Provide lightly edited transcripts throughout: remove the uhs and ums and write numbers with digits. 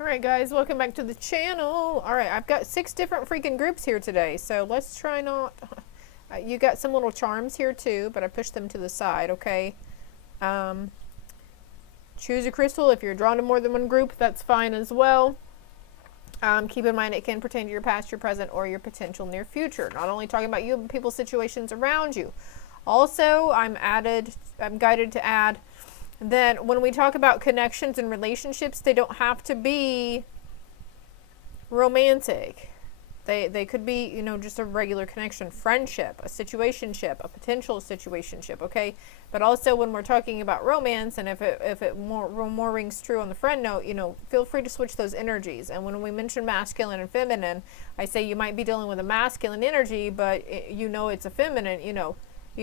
Alright guys, welcome back to the channel. Alright, I've got 6 different freaking groups here today, so let's try not... you got some little charms here too, but I pushed them to the side, okay? Choose a crystal. If you're drawn to more than one group, that's fine as well. Keep in mind it can pertain to your past, your present, or your potential near future. Not only talking about you, but people's situations around you. Also, I'm guided to add that when we talk about connections and relationships, they don't have to be romantic. They could be, you know, just a regular connection, friendship, a situationship, a potential situationship, okay? But also when we're talking about romance, and if it more rings true on the friend note, you know, feel free to switch those energies. And when we mention masculine and feminine, I say you might be dealing with a masculine energy, but you know it's a feminine, you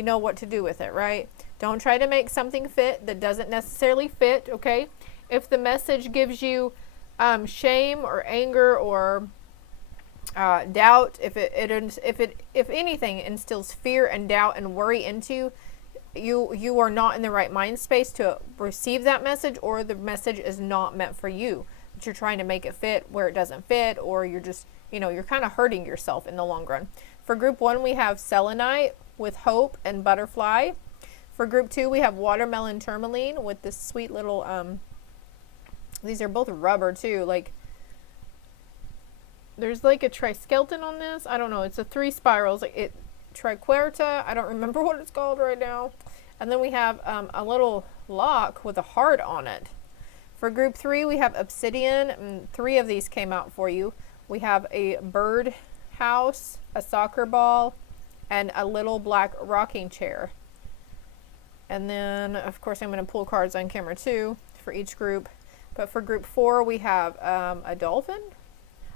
know what to do with it, right? Don't try to make something fit that doesn't necessarily fit, okay? If the message gives shame or anger or doubt, if anything instills fear and doubt and worry into you, you are not in the right mind space to receive that message, or the message is not meant for you. But you're trying to make it fit where it doesn't fit, or you're just, you're kind of hurting yourself in the long run. For group 1, we have selenite with hope and butterfly. For group 2, we have watermelon tourmaline with this sweet little, these are both rubber too, like, there's like a triskeleton on this. I don't know. It's a 3 spirals. Like triquerta. I don't remember what it's called right now. And then we have a little lock with a heart on it. For group 3, we have obsidian. And 3 of these came out for you. We have a bird house, a soccer ball, and a little black rocking chair. And then, of course, I'm going to pull cards on camera too for each group. But for group 4, we have a dolphin.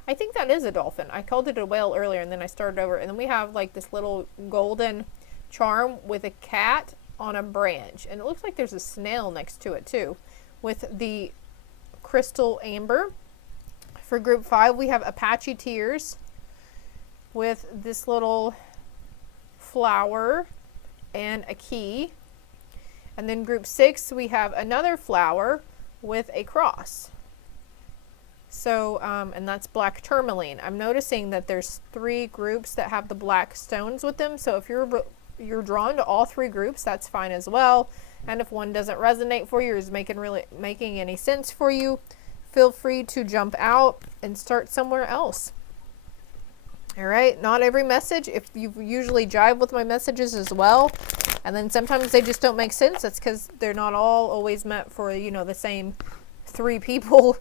I think that is a dolphin. I called it a whale earlier, and then I started over. And then we have like this little golden charm with a cat on a branch. And it looks like there's a snail next to it too, with the crystal amber. For group 5, we have Apache tears with this little flower and a key. And then group 6, we have another flower with a cross. So, and that's black tourmaline. I'm noticing that there's 3 groups that have the black stones with them. So if you're drawn to all 3 groups, that's fine as well. And if one doesn't resonate for you or is making any sense for you, feel free to jump out and start somewhere else. All right, not every message. If you usually jive with my messages as well, and then sometimes they just don't make sense, that's because they're not all always meant for, the same 3 people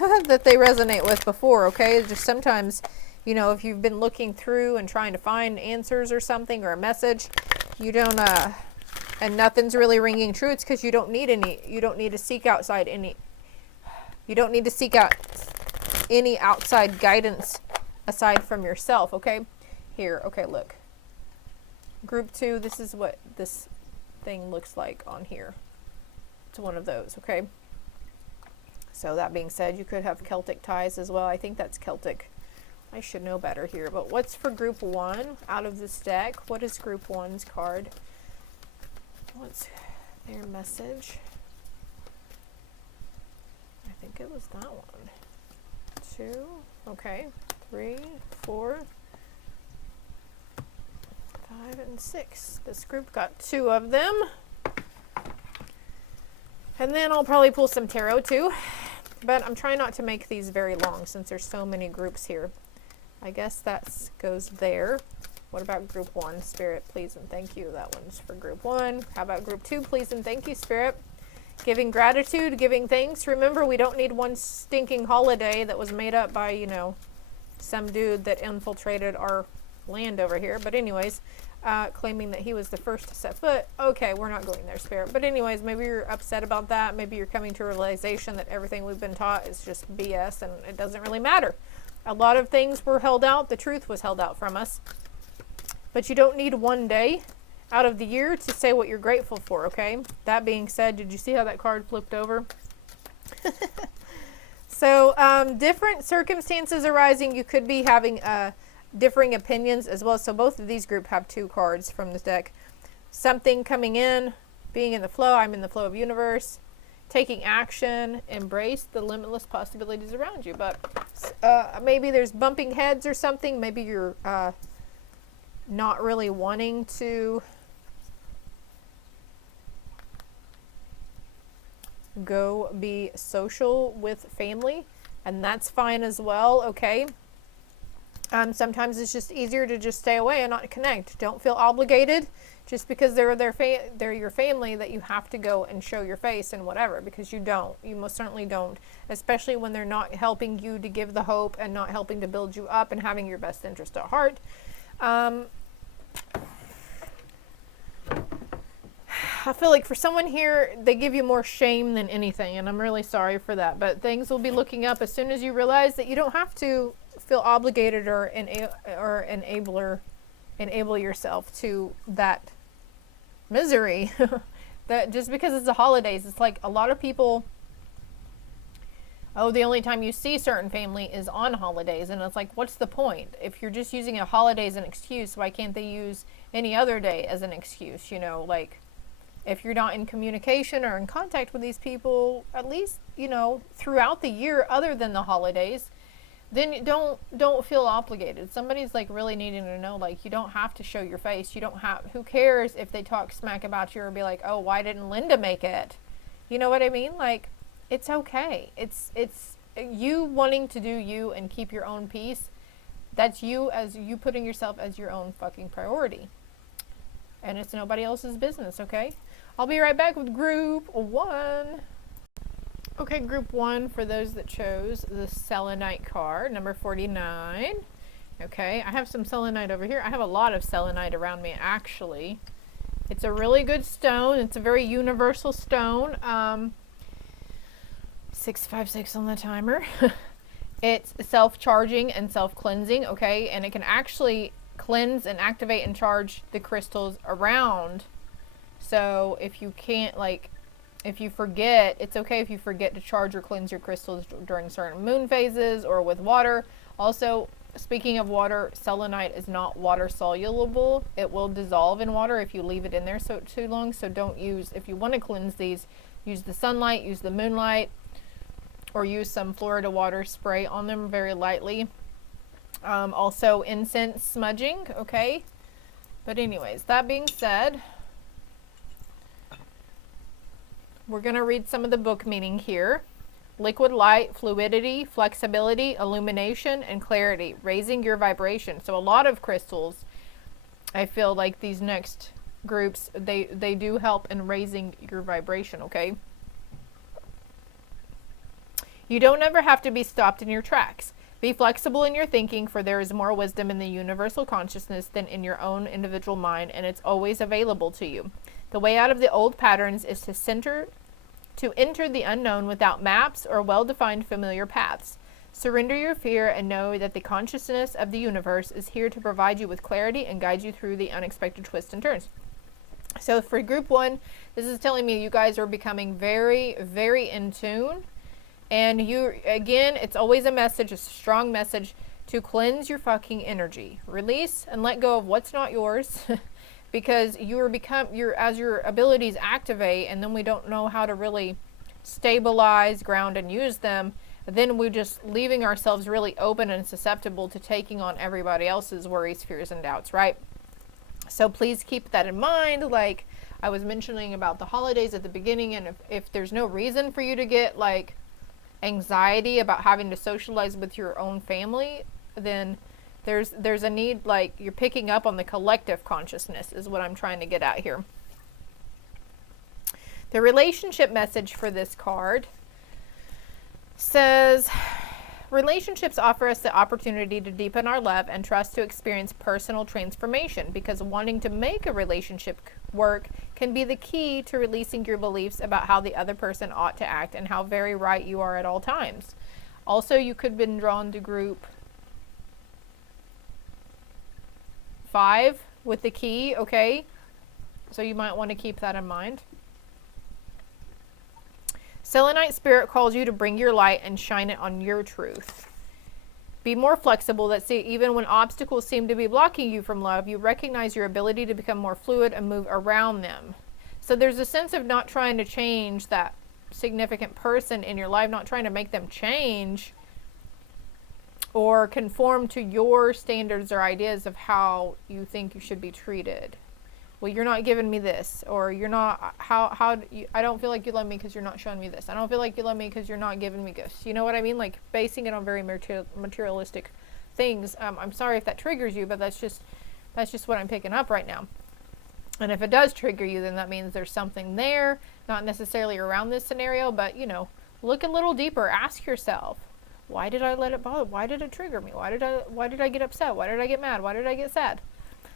that they resonate with before, okay? Just sometimes, if you've been looking through and trying to find answers or something or a message, you don't, and nothing's really ringing true, it's because you don't need to seek out any outside guidance aside from yourself, okay? Here, okay, look. Group 2, this is what this thing looks like on here. It's one of those, okay? So that being said, you could have Celtic ties as well. I think that's Celtic. I should know better here. But what's for group 1 out of this deck? What is group 1's card? What's their message? I think it was that one. 2, okay, 3, 4, 5, and 6. This group got 2 of them. And then I'll probably pull some tarot too. But I'm trying not to make these very long since there's so many groups here. I guess that goes there. What about group 1? Spirit, please and thank you. That one's for group 1. How about group 2? Please and thank you, Spirit. Giving gratitude, giving thanks. Remember, we don't need one stinking holiday that was made up by, some dude that infiltrated our land over here. But anyways, claiming that he was the first to set foot. Okay, we're not going there, Spirit. But anyways, maybe you're upset about that. Maybe you're coming to a realization that everything we've been taught is just BS and it doesn't really matter. A lot of things were held out. The truth was held out from us. But you don't need one day out of the year to say what you're grateful for, okay? That being said, did you see how that card flipped over? So, different circumstances arising. You could be having differing opinions as well. So both of these groups have 2 cards from this deck. Something coming in, being in the flow. I'm in the flow of universe. taking action, embrace the limitless possibilities around you. But maybe there's bumping heads or something. Maybe you're not really wanting to go be social with family, and that's fine as well, okay? Sometimes it's just easier to just stay away and not connect. Don't feel obligated just because they're your family that you have to go and show your face and whatever, because you don't. You most certainly don't, especially when they're not helping you to give the hope and not helping to build you up and having your best interest at heart. I feel like for someone here, they give you more shame than anything, and I'm really sorry for that. But things will be looking up as soon as you realize that you don't have to feel obligated or enable yourself to that misery. That just because it's the holidays, it's like a lot of people, oh, the only time you see certain family is on holidays, and it's like, what's the point? If you're just using a holiday as an excuse, why can't they use any other day as an excuse? You know, like, if you're not in communication or in contact with these people, at least, you know, throughout the year other than the holidays, then don't feel obligated. Somebody's like really needing to know, like, you don't have to show your face. You don't have, who cares if they talk smack about you or be like, oh, why didn't Linda make it? You know what I mean? Like, it's okay. It's you wanting to do you and keep your own peace. That's you, as you putting yourself as your own fucking priority. And it's nobody else's business, okay? I'll be right back with group 1. Okay, group 1, for those that chose the selenite card, number 49. Okay, I have some selenite over here. I have a lot of selenite around me, actually. It's a really good stone. It's a very universal stone. 656 on the timer. It's self-charging and self-cleansing, okay? And it can actually cleanse and activate and charge the crystals around. So if you can't, like, if you forget, it's okay if you forget to charge or cleanse your crystals during certain moon phases or with water. Also, speaking of water, selenite is not water soluble. It will dissolve in water if you leave it in there too long. So don't use, if you want to cleanse these, use the sunlight, use the moonlight, or use some Florida water spray on them very lightly. Also incense smudging, okay? But anyways, that being said, we're going to read some of the book meaning here. Liquid light, fluidity, flexibility, illumination, and clarity, raising your vibration. So a lot of crystals, I feel like these next groups, they do help in raising your vibration, okay? You don't ever have to be stopped in your tracks. Be flexible in your thinking, for there is more wisdom in the universal consciousness than in your own individual mind, and it's always available to you. The way out of the old patterns is to enter the unknown without maps or well-defined familiar paths. Surrender your fear and know that the consciousness of the universe is here to provide you with clarity and guide you through the unexpected twists and turns. So for group 1, this is telling me you guys are becoming very, very in tune. And you, again, it's always a message, a strong message, to cleanse your fucking energy. Release and let go of what's not yours. Because as your abilities activate, and then we don't know how to really stabilize, ground, and use them, then we're just leaving ourselves really open and susceptible to taking on everybody else's worries, fears, and doubts, right? So please keep that in mind. Like I was mentioning about the holidays at the beginning, and if there's no reason for you to get like anxiety about having to socialize with your own family, then there's a need, like you're picking up on the collective consciousness is what I'm trying to get at here. The relationship message for this card says, relationships offer us the opportunity to deepen our love and trust, to experience personal transformation, because wanting to make a relationship work can be the key to releasing your beliefs about how the other person ought to act and how very right you are at all times. Also, you could have been drawn to group 5 with the key, okay? So you might want to keep that in mind. Selenite spirit calls you to bring your light and shine it on your truth. Be more flexible. That see, even when obstacles seem to be blocking you from love, you recognize your ability to become more fluid and move around them. So there's a sense of not trying to change that significant person in your life, not trying to make them change or conform to your standards or ideas of how you think you should be treated. Well, you're not giving me this, or you're not, I don't feel like you love me because you're not showing me this. I don't feel like you love me because you're not giving me gifts. You know what I mean? Like basing it on very materialistic things. I'm sorry if that triggers you, but that's just what I'm picking up right now. And if it does trigger you, then that means there's something there, not necessarily around this scenario, but you know, look a little deeper. Ask yourself, why did I let it bother? Why did it trigger me? Why did I get upset? Why did I get mad? Why did I get sad?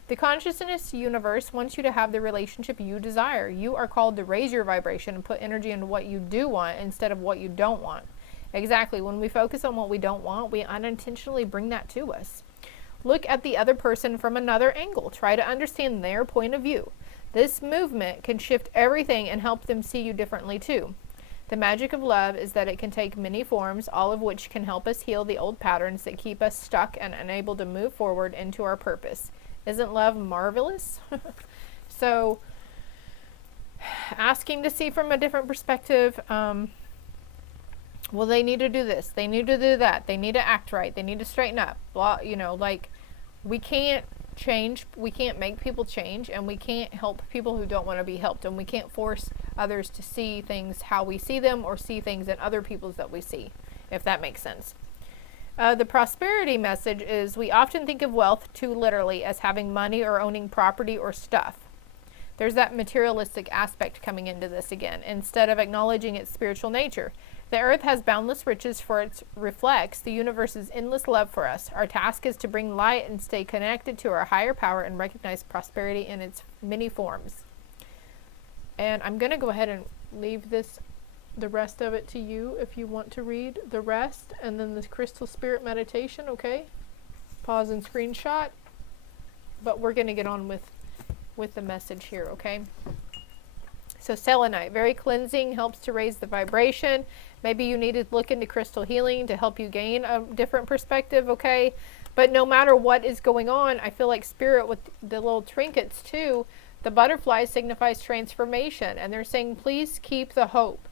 The consciousness universe wants you to have the relationship you desire. You are called to raise your vibration and put energy into what you do want instead of what you don't want. Exactly. When we focus on what we don't want, we unintentionally bring that to us. Look at the other person from another angle. Try to understand their point of view. This movement can shift everything and help them see you differently too. The magic of love is that it can take many forms, all of which can help us heal the old patterns that keep us stuck and unable to move forward into our purpose. Isn't love marvelous? So, asking to see from a different perspective, well, they need to do this, they need to do that, they need to act right, they need to straighten up, blah, you know, like, we can't change, we can't make people change, and we can't help people who don't want to be helped, and we can't force others to see things how we see them, or see things in other people's that we see, if that makes sense. The prosperity message is we often think of wealth too literally as having money or owning property or stuff. There's that materialistic aspect coming into this again, instead of acknowledging its spiritual nature. The earth has boundless riches for it reflects the universe's endless love for us. Our task is to bring light and stay connected to our higher power and recognize prosperity in its many forms. And I'm going to go ahead and leave the rest of it to you if you want to read the rest, and then the crystal spirit meditation, okay? Pause and screenshot. But we're going to get on with the message here, okay? So selenite, very cleansing, helps to raise the vibration. Maybe you need to look into crystal healing to help you gain a different perspective, okay? But no matter what is going on, I feel like spirit with the little trinkets too, the butterfly signifies transformation, and they're saying please keep the hope.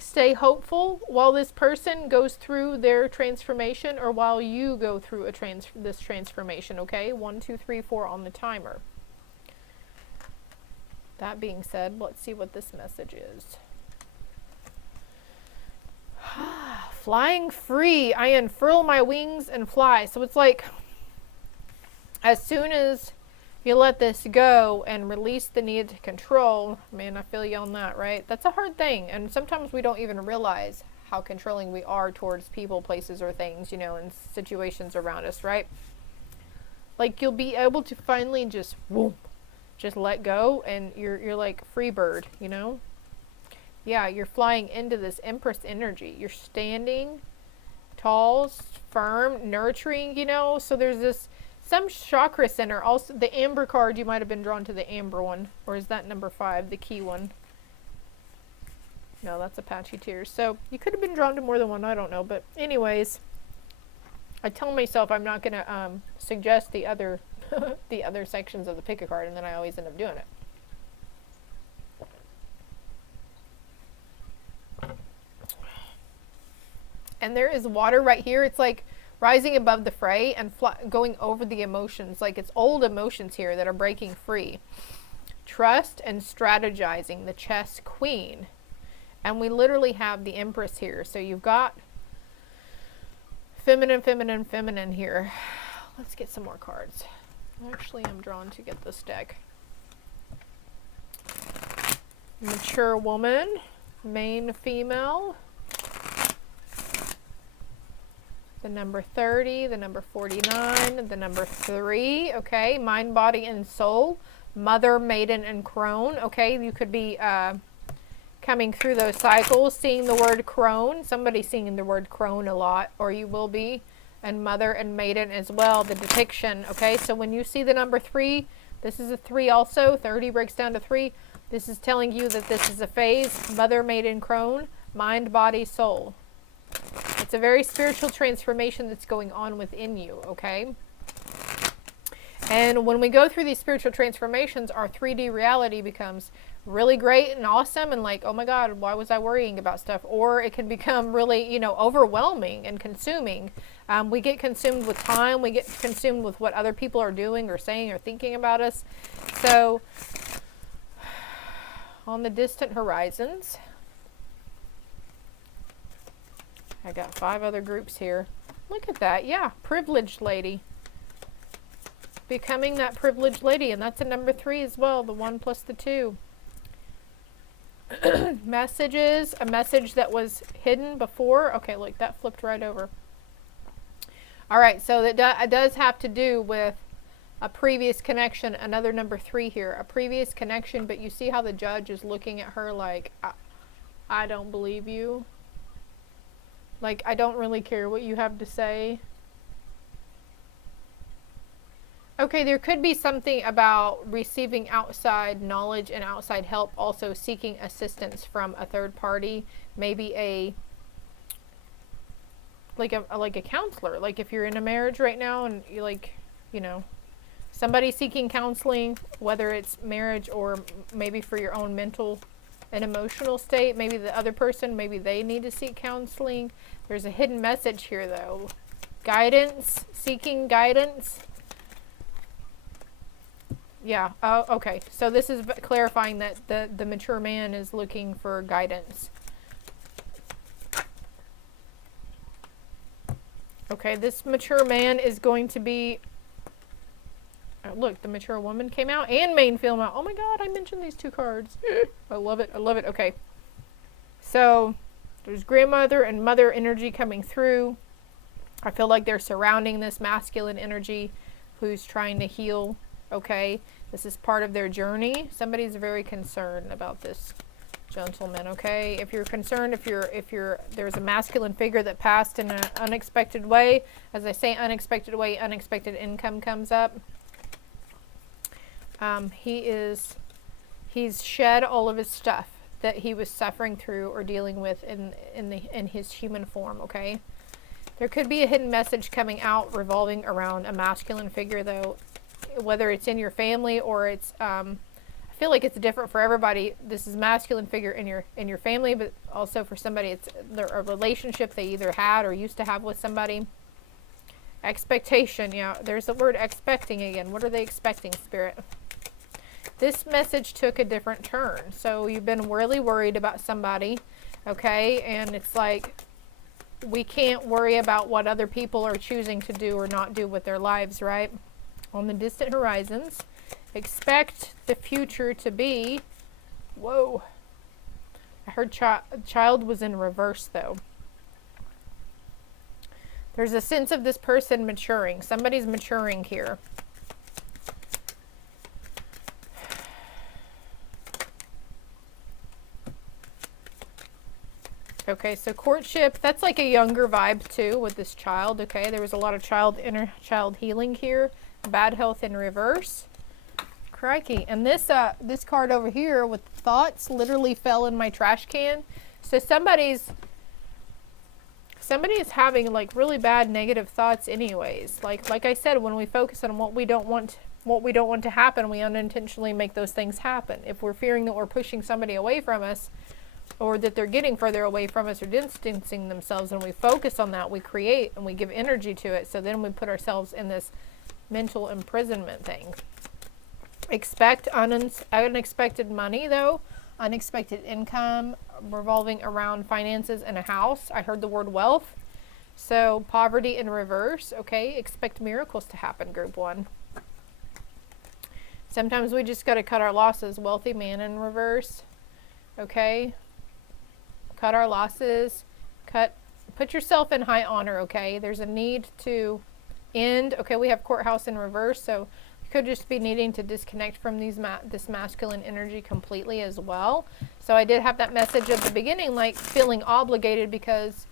Stay hopeful while this person goes through their transformation, or while you go through this transformation, okay? 1, 2, 3, 4 on the timer. That being said, let's see what this message is. Flying free, I unfurl my wings and fly. So it's like, as soon as you let this go and release the need to control, man, I feel you on that, right? That's a hard thing, and sometimes we don't even realize how controlling we are towards people, places, or things, you know, and situations around us, right? Like, you'll be able to finally just, whoop, just let go, and you're like free bird, you know? Yeah, you're flying into this Empress energy. You're standing tall, firm, nurturing, you know? So there's this, some chakra center, also the amber card, you might have been drawn to the amber one, or is that number 5, the key one? No, that's Apache Tears. So you could have been drawn to more than one, I don't know. But anyways, I tell myself I'm not going to suggest the other the other sections of the pick a card, and then I always end up doing it. And there is water right here. It's like rising above the fray and going over the emotions. Like it's old emotions here that are breaking free. Trust and strategizing, the chess queen. And we literally have the Empress here. So you've got feminine, feminine, feminine here. Let's get some more cards. Actually, I'm drawn to get this deck. Mature woman, main female. The number 30, the number 49, the number 3, okay? Mind, body, and soul. Mother, maiden, and crone, okay? You could be coming through those cycles, seeing the word crone. Somebody's seeing the word crone a lot, or you will be. And mother and maiden as well, the depiction, okay? So when you see the number 3, this is a 3 also. 30 breaks down to 3. This is telling you that this is a phase. Mother, maiden, crone, mind, body, soul. It's a very spiritual transformation that's going on within you, okay? And when we go through these spiritual transformations, our 3D reality becomes really great and awesome and like, oh my God, why was I worrying about stuff? Or it can become really, you know, overwhelming and consuming. We get consumed with time. We get consumed with what other people are doing or saying or thinking about us. So on the distant horizons, I got 5 other groups here. Look at that. Yeah, privileged lady. Becoming that privileged lady. And that's a number 3 as well. The 1 plus the 2. Messages. A message that was hidden before. Okay, look, that flipped right over. All right, so that does have to do with a previous connection. Another number 3 here. A previous connection, but you see how the judge is looking at her like, I don't believe you. Like, I don't really care what you have to say. Okay, there could be something about receiving outside knowledge and outside help, also seeking assistance from a third party, maybe like a counselor. Like if you're in a marriage right now and you like, you know, somebody seeking counseling, whether it's marriage or maybe for your own mental and emotional state, maybe the other person, maybe they need to seek counseling. There's a hidden message here though. Guidance, seeking guidance. Yeah, okay. So this is clarifying that the mature man is looking for guidance. Okay, this mature man is going to be... Oh, look, the mature woman came out and main film out. Oh my God, I mentioned these 2 cards. I love it. I love it. Okay. So there's grandmother and mother energy coming through. I feel like they're surrounding this masculine energy who's trying to heal. Okay, this is part of their journey. Somebody's very concerned about this gentleman. Okay, if you're concerned, if there's a masculine figure that passed in an unexpected way, as I say, unexpected way, unexpected income comes up. He's shed all of his stuff that he was suffering through or dealing with in his human form. Okay, there could be a hidden message coming out revolving around a masculine figure though. Whether it's in your family or it's, I feel like it's different for everybody. This is masculine figure in your family, but also for somebody, it's a relationship they either had or used to have with somebody. Expectation, yeah, there's the word expecting again. What are they expecting, Spirit? This message took a different turn. So you've been really worried about somebody, okay? And it's like, we can't worry about what other people are choosing to do or not do with their lives, right? On the distant horizons, expect the future to be, whoa, I heard child was in reverse though. There's a sense of this person maturing. Somebody's maturing here. Okay, so courtship, that's like a younger vibe too with this child. Okay, there was a lot of inner child healing here. Bad health in reverse. Crikey. And this this card over here with thoughts literally fell in my trash can. So somebody is having like really bad negative thoughts anyways. Like I said, when we focus on what we don't want to happen, we unintentionally make those things happen. If we're fearing that we're pushing somebody away from us, or that they're getting further away from us or distancing themselves, and we focus on that, we create and we give energy to it. So then we put ourselves in this mental imprisonment thing. Expect unexpected money though, unexpected income revolving around finances and a house. I heard the word wealth. So poverty in reverse. Okay, expect miracles to happen, group 1. Sometimes we just got to cut our losses. Wealthy man in reverse. Okay, cut our losses. Put yourself in high honor. Okay, there's a need to end. Okay, we have courthouse in reverse, so you could just be needing to disconnect from this masculine energy completely as well. So I did have that message at the beginning, like feeling obligated, because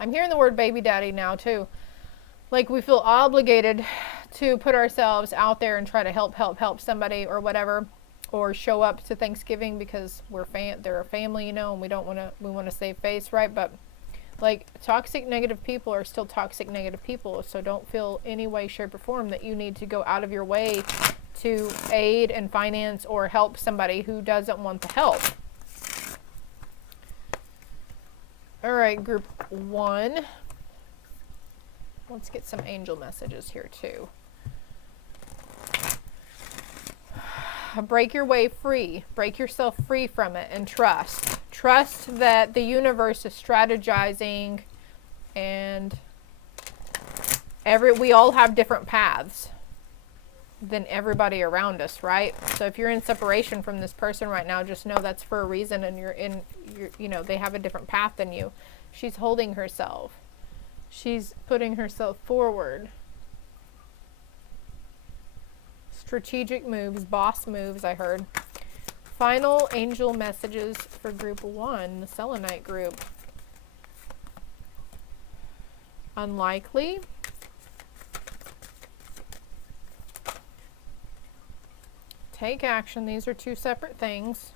I'm hearing the word baby daddy now too. Like we feel obligated to put ourselves out there and try to help somebody or whatever, or show up to Thanksgiving because they're a family, you know, and we want to save face, right? But like toxic negative people are still toxic negative people, so don't feel any way, shape, or form that you need to go out of your way to aid and finance or help somebody who doesn't want the help. All right, group 1. Let's get some angel messages here too. Break your way free. Break yourself free from it and trust. Trust that the universe is strategizing, and we all have different paths than everybody around us, right? So if you're in separation from this person right now, just know that's for a reason, and you know, they have a different path than you. She's holding herself. She's putting herself forward. Strategic moves, boss moves, I heard. Final angel messages for group 1, the selenite group. Unlikely. Take action. These are 2 separate things.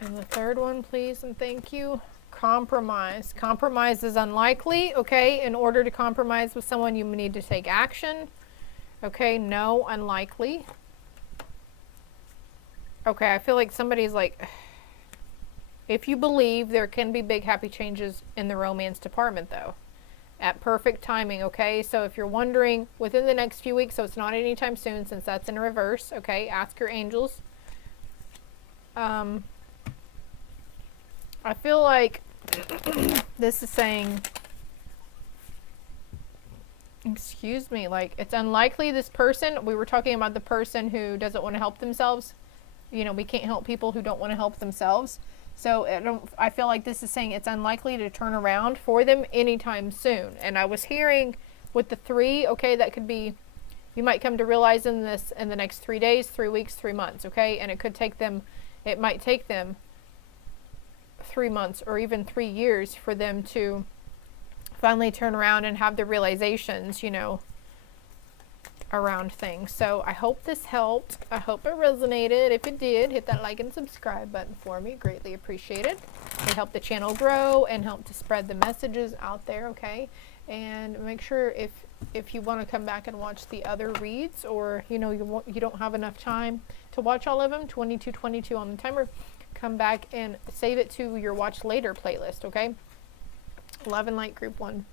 And the third one, please and thank you. Compromise. Compromise is unlikely, okay? In order to compromise with someone, you need to take action. Okay, no, unlikely. Okay, I feel like somebody's like, if you believe, there can be big happy changes in the romance department though. At perfect timing, okay? So if you're wondering, within the next few weeks, so it's not anytime soon since that's in reverse, okay? Ask your angels. I feel like this is saying, excuse me, like it's unlikely this person, we were talking about the person who doesn't want to help themselves. You know, we can't help people who don't want to help themselves. So I feel like this is saying it's unlikely to turn around for them anytime soon. And I was hearing with the 3, okay, that could be, you might come to realize in this in the next 3 days, 3 weeks, 3 months, okay? And it might take them 3 months or even 3 years for them to finally turn around and have the realizations, you know, around things. So I hope this helped. I hope it resonated. If it did, hit that like and subscribe button for me. Greatly appreciated. It helped the channel grow and help to spread the messages out there, okay? And make sure if you want to come back and watch the other reads, or you know you don't have enough time to watch all of them, 22 on the timer, come back and save it to your watch later playlist, okay? Love and light, group 1.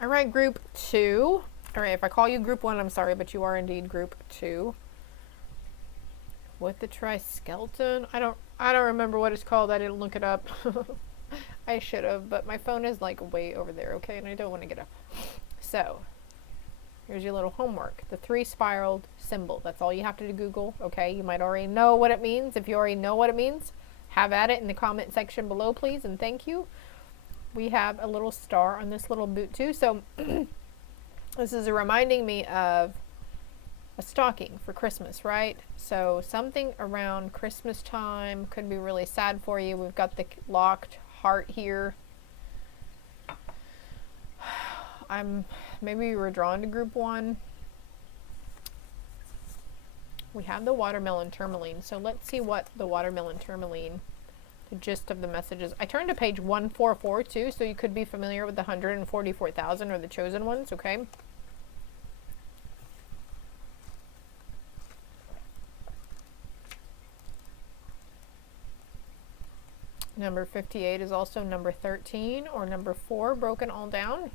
All right, group 2. All right, if I call you group 1, I'm sorry, but you are indeed group 2. With the triskeleton, I don't remember what it's called. I didn't look it up. I should have, but my phone is like way over there, okay, and I don't want to get up. So here's your little homework. The 3 spiraled symbol. That's all you have to Google, okay? You might already know what it means. If you already know what it means, have at it in the comment section below, please, and thank you. We have a little star on this little boot too. So this is reminding me of a stocking for Christmas, right? So something around Christmas time could be really sad for you. We've got the locked heart here. Maybe you were drawn to group 1. We have the watermelon tourmaline. So let's see what the watermelon tourmaline, the gist of the messages. I turned to page 144 too, so you could be familiar with the 144,000 or the chosen ones, okay? Number 58 is also number 13 or number 4, broken all down.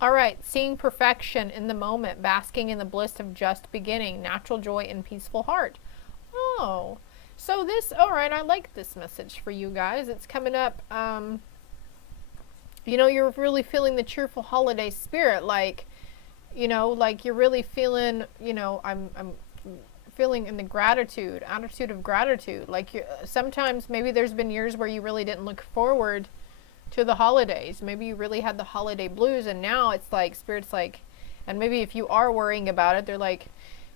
All right, seeing perfection in the moment, basking in the bliss of just beginning, natural joy and peaceful heart. Oh, so this, all right, I like this message for you guys. It's coming up, you know, you're really feeling the cheerful holiday spirit, like, you know, like you're really feeling, you know, I'm feeling in the attitude of gratitude. Like sometimes maybe there's been years where you really didn't look forward to the holidays. Maybe you really had the holiday blues, and now it's like Spirit's like, and maybe if you are worrying about it, they're like,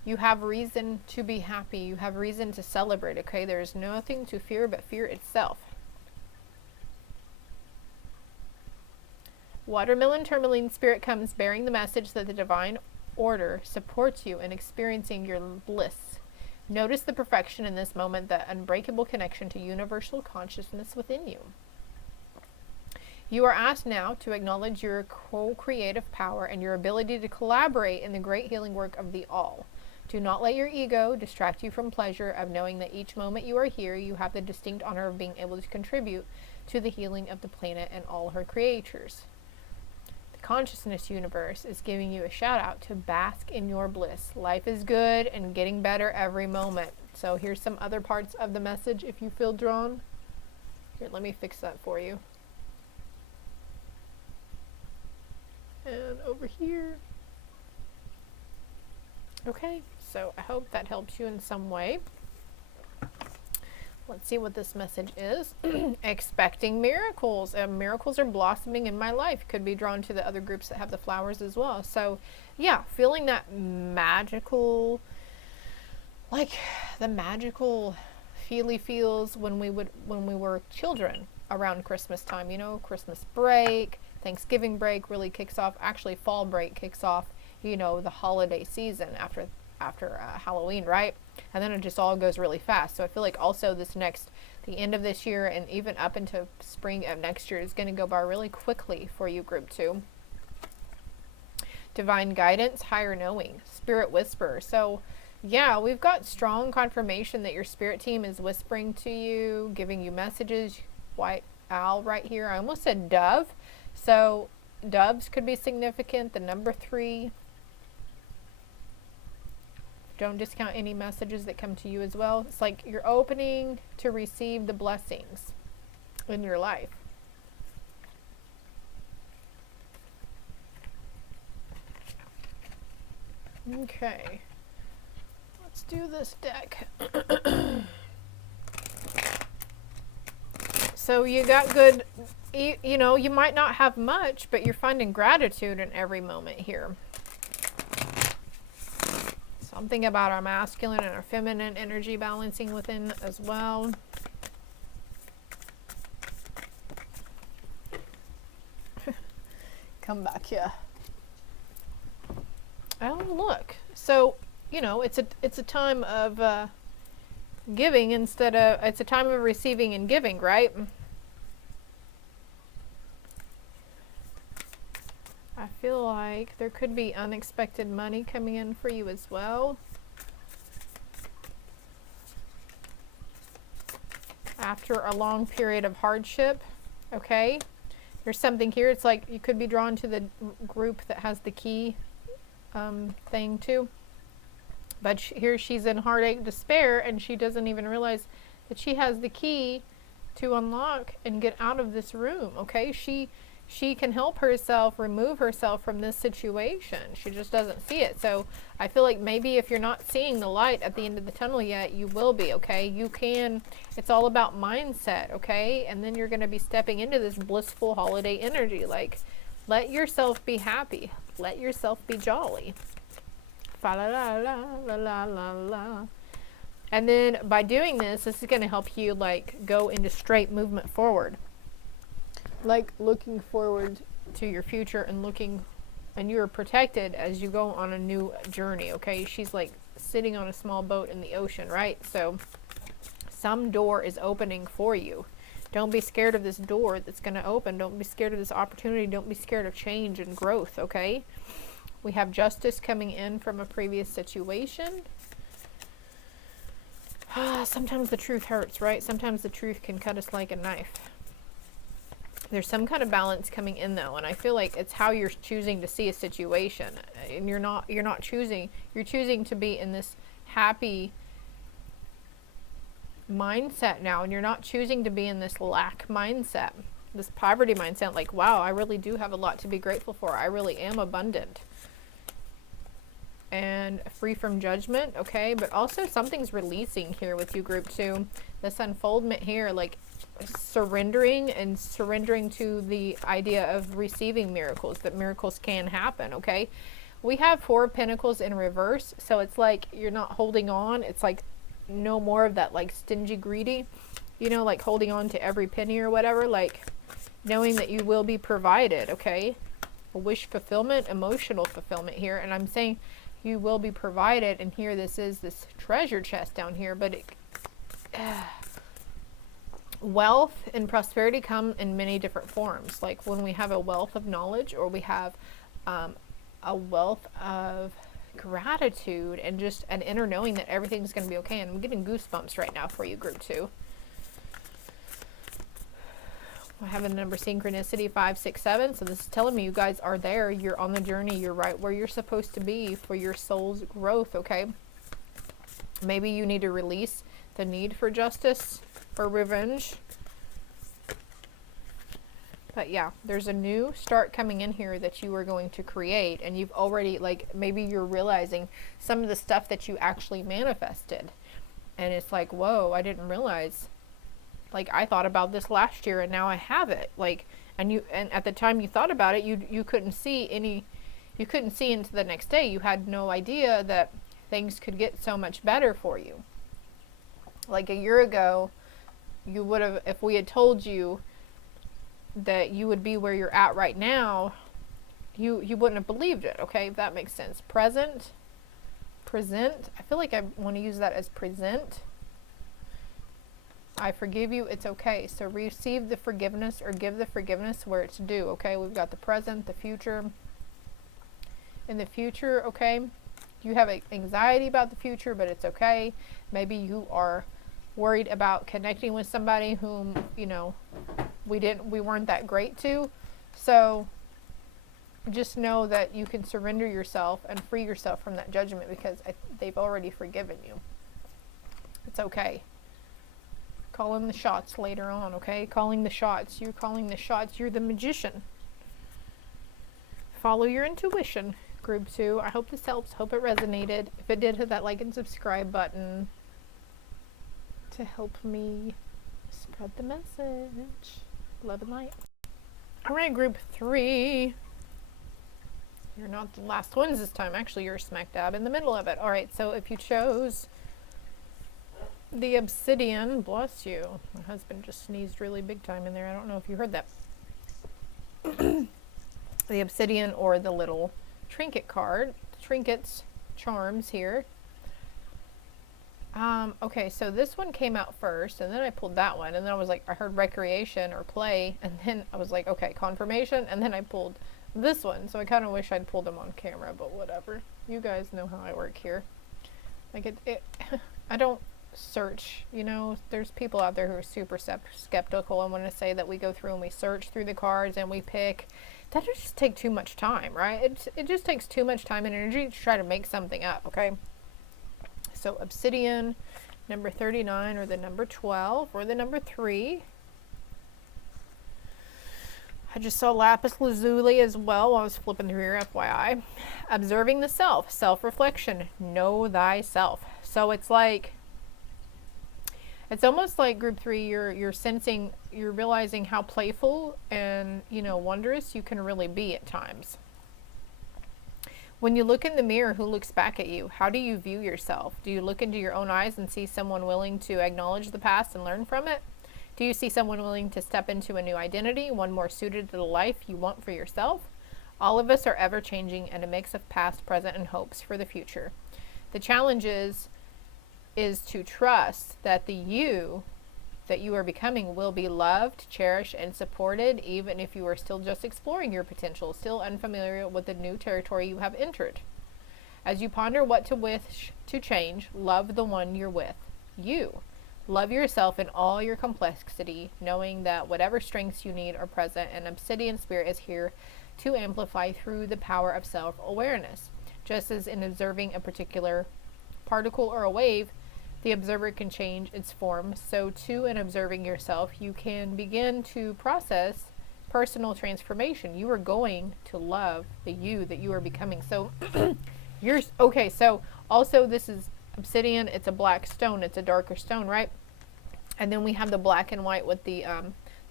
you have reason to be happy. You have reason to celebrate, okay? There's nothing to fear but fear itself. Watermelon tourmaline, Spirit comes bearing the message that the divine order supports you in experiencing your bliss. Notice the perfection in this moment, the unbreakable connection to universal consciousness within you. You are asked now to acknowledge your co-creative power and your ability to collaborate in the great healing work of the all. Do not let your ego distract you from pleasure of knowing that each moment you are here, you have the distinct honor of being able to contribute to the healing of the planet and all her creatures. The consciousness universe is giving you a shout out to bask in your bliss. Life is good and getting better every moment. So here's some other parts of the message if you feel drawn. Here, let me fix that for you. And over here. Okay, so I hope that helps you in some way. Let's see what this message is. Expecting miracles. Miracles are blossoming in my life. Could be drawn to the other groups that have the flowers as well. So yeah, feeling that magical, like the magical feely feels when we were children around Christmas time. You know, Christmas break, Thanksgiving break really kicks off. Actually, fall break kicks off, you know, the holiday season after Halloween, right? And then it just all goes really fast. So I feel like also the end of this year and even up into spring of next year is going to go by really quickly for you, group 2. Divine guidance, higher knowing, spirit whisper. So yeah, we've got strong confirmation that your spirit team is whispering to you, giving you messages. White owl right here. I almost said dove. So doves could be significant. The number 3. Don't discount any messages that come to you as well. It's like you're opening to receive the blessings in your life. Okay. Let's do this deck. So you got good, you know, you might not have much, but you're finding gratitude in every moment here. Something about our masculine and our feminine energy balancing within as well. Come back here. Oh, look. So, you know, it's a time of giving instead of, it's a time of receiving and giving, right? I feel like there could be unexpected money coming in for you as well. After a long period of hardship, okay? There's something here. It's like you could be drawn to the group that has the key thing too. But here she's in heartache, despair, and she doesn't even realize that she has the key to unlock and get out of this room, okay? She can help herself remove herself from this situation. She just doesn't see it. So I feel like maybe if you're not seeing the light at the end of the tunnel yet, you will be, okay? You can, it's all about mindset, okay? And then you're going to be stepping into this blissful holiday energy. Like, let yourself be happy. Let yourself be jolly. Fa la la la la la la la. And then by doing this is going to help you like go into straight movement forward. Like looking forward to your future and looking, and you're protected as you go on a new journey, okay? She's like sitting on a small boat in the ocean, right? So some door is opening for you. Don't be scared of this door that's going to open. Don't be scared of this opportunity. Don't be scared of change and growth, okay? We have justice coming in from a previous situation. Sometimes the truth hurts, right? Sometimes the truth can cut us like a knife. There's some kind of balance coming in though, and I feel like it's how you're choosing to see a situation. And you're not choosing, you're choosing to be in this happy mindset now, and you're not choosing to be in this lack mindset, this poverty mindset, like, wow, I really do have a lot to be grateful for. I really am abundant. And free from judgment, okay? But also something's releasing here with you, group 2. This unfoldment here, like surrendering to the idea of receiving miracles, that miracles can happen, okay? We have 4 of Pentacles in reverse, so it's like you're not holding on. It's like no more of that like stingy, greedy, you know, like holding on to every penny or whatever, like knowing that you will be provided, okay? A wish fulfillment, emotional fulfillment here, and I'm saying you will be provided, and here this is this treasure chest down here, but it, wealth and prosperity come in many different forms. Like when we have a wealth of knowledge, or we have a wealth of gratitude and just an inner knowing that everything's going to be okay. And I'm getting goosebumps right now for you, group 2. I have a number synchronicity 5, 6, 7. So this is telling me you guys are there. You're on the journey. You're right where you're supposed to be for your soul's growth. Okay. Maybe you need to release the need for justice or revenge. But yeah, there's a new start coming in here that you are going to create, and you've already, like, maybe you're realizing some of the stuff that you actually manifested. And it's like, whoa, I didn't realize. Like, I thought about this last year and now I have it. Like, and at the time you thought about it, you couldn't see into the next day. You had no idea that things could get so much better for you. Like a year ago, you would have, if we had told you that you would be where you're at right now, you wouldn't have believed it. Okay, if that makes sense. Present. I feel like I want to use that as present. I forgive you. It's okay. So receive the forgiveness, or give the forgiveness where it's due. Okay, we've got the present, the future. In the future, okay, you have anxiety about the future, but it's okay. Maybe you are worried about connecting with somebody whom, you know, we weren't that great to. So just know that you can surrender yourself and free yourself from that judgment, because they've already forgiven you. It's okay. Calling the shots later on, okay? Calling the shots. You're calling the shots. You're the magician. Follow your intuition, group 2. I hope this helps. Hope it resonated. If it did, hit that like and subscribe button to help me spread the message. Love and light. All right, group 3. You're not the last ones this time. Actually, you're smack dab in the middle of it. All right, so if you chose the obsidian, bless you. My husband just sneezed really big time in there. I don't know if you heard that. The obsidian or the little trinket card. Trinkets, charms here. Okay, so this one came out first, and then I pulled that one, and then I was like, I heard recreation or play, and then I was like, okay, confirmation, and then I pulled this one. So I kind of wish I'd pulled them on camera, but whatever. You guys know how I work here. Like I don't search, you know. There's people out there who are super skeptical and want to say that we go through and we search through the cards and we pick. That would just take too much time, right? It just takes too much time and energy to try to make something up. Okay, so obsidian, number 39, or the number 12, or the number 3. I just saw lapis lazuli as well while I was flipping through here, FYI. Observing the self, self-reflection, know thyself. So it's like, it's almost like group 3, you're sensing, you're realizing how playful and, you know, wondrous you can really be at times. When you look in the mirror, who looks back at you? How do you view yourself? Do you look into your own eyes and see someone willing to acknowledge the past and learn from it? Do you see someone willing to step into a new identity, one more suited to the life you want for yourself? All of us are ever changing, and a mix of past, present, and hopes for the future. The challenge is to trust that the you that you are becoming will be loved, cherished, and supported, even if you are still just exploring your potential, still unfamiliar with the new territory you have entered. As you ponder what to wish to change, love the one you're with. You. Love yourself in all your complexity, knowing that whatever strengths you need are present, and Obsidian Spirit is here to amplify through the power of self-awareness. Just as in observing a particular particle or a wave, the observer can change its form, so too in observing yourself, you can begin to process personal transformation. You are going to love the you that you are becoming. So okay, so also this is obsidian, it's a black stone, it's a darker stone, right? And then we have the black and white with the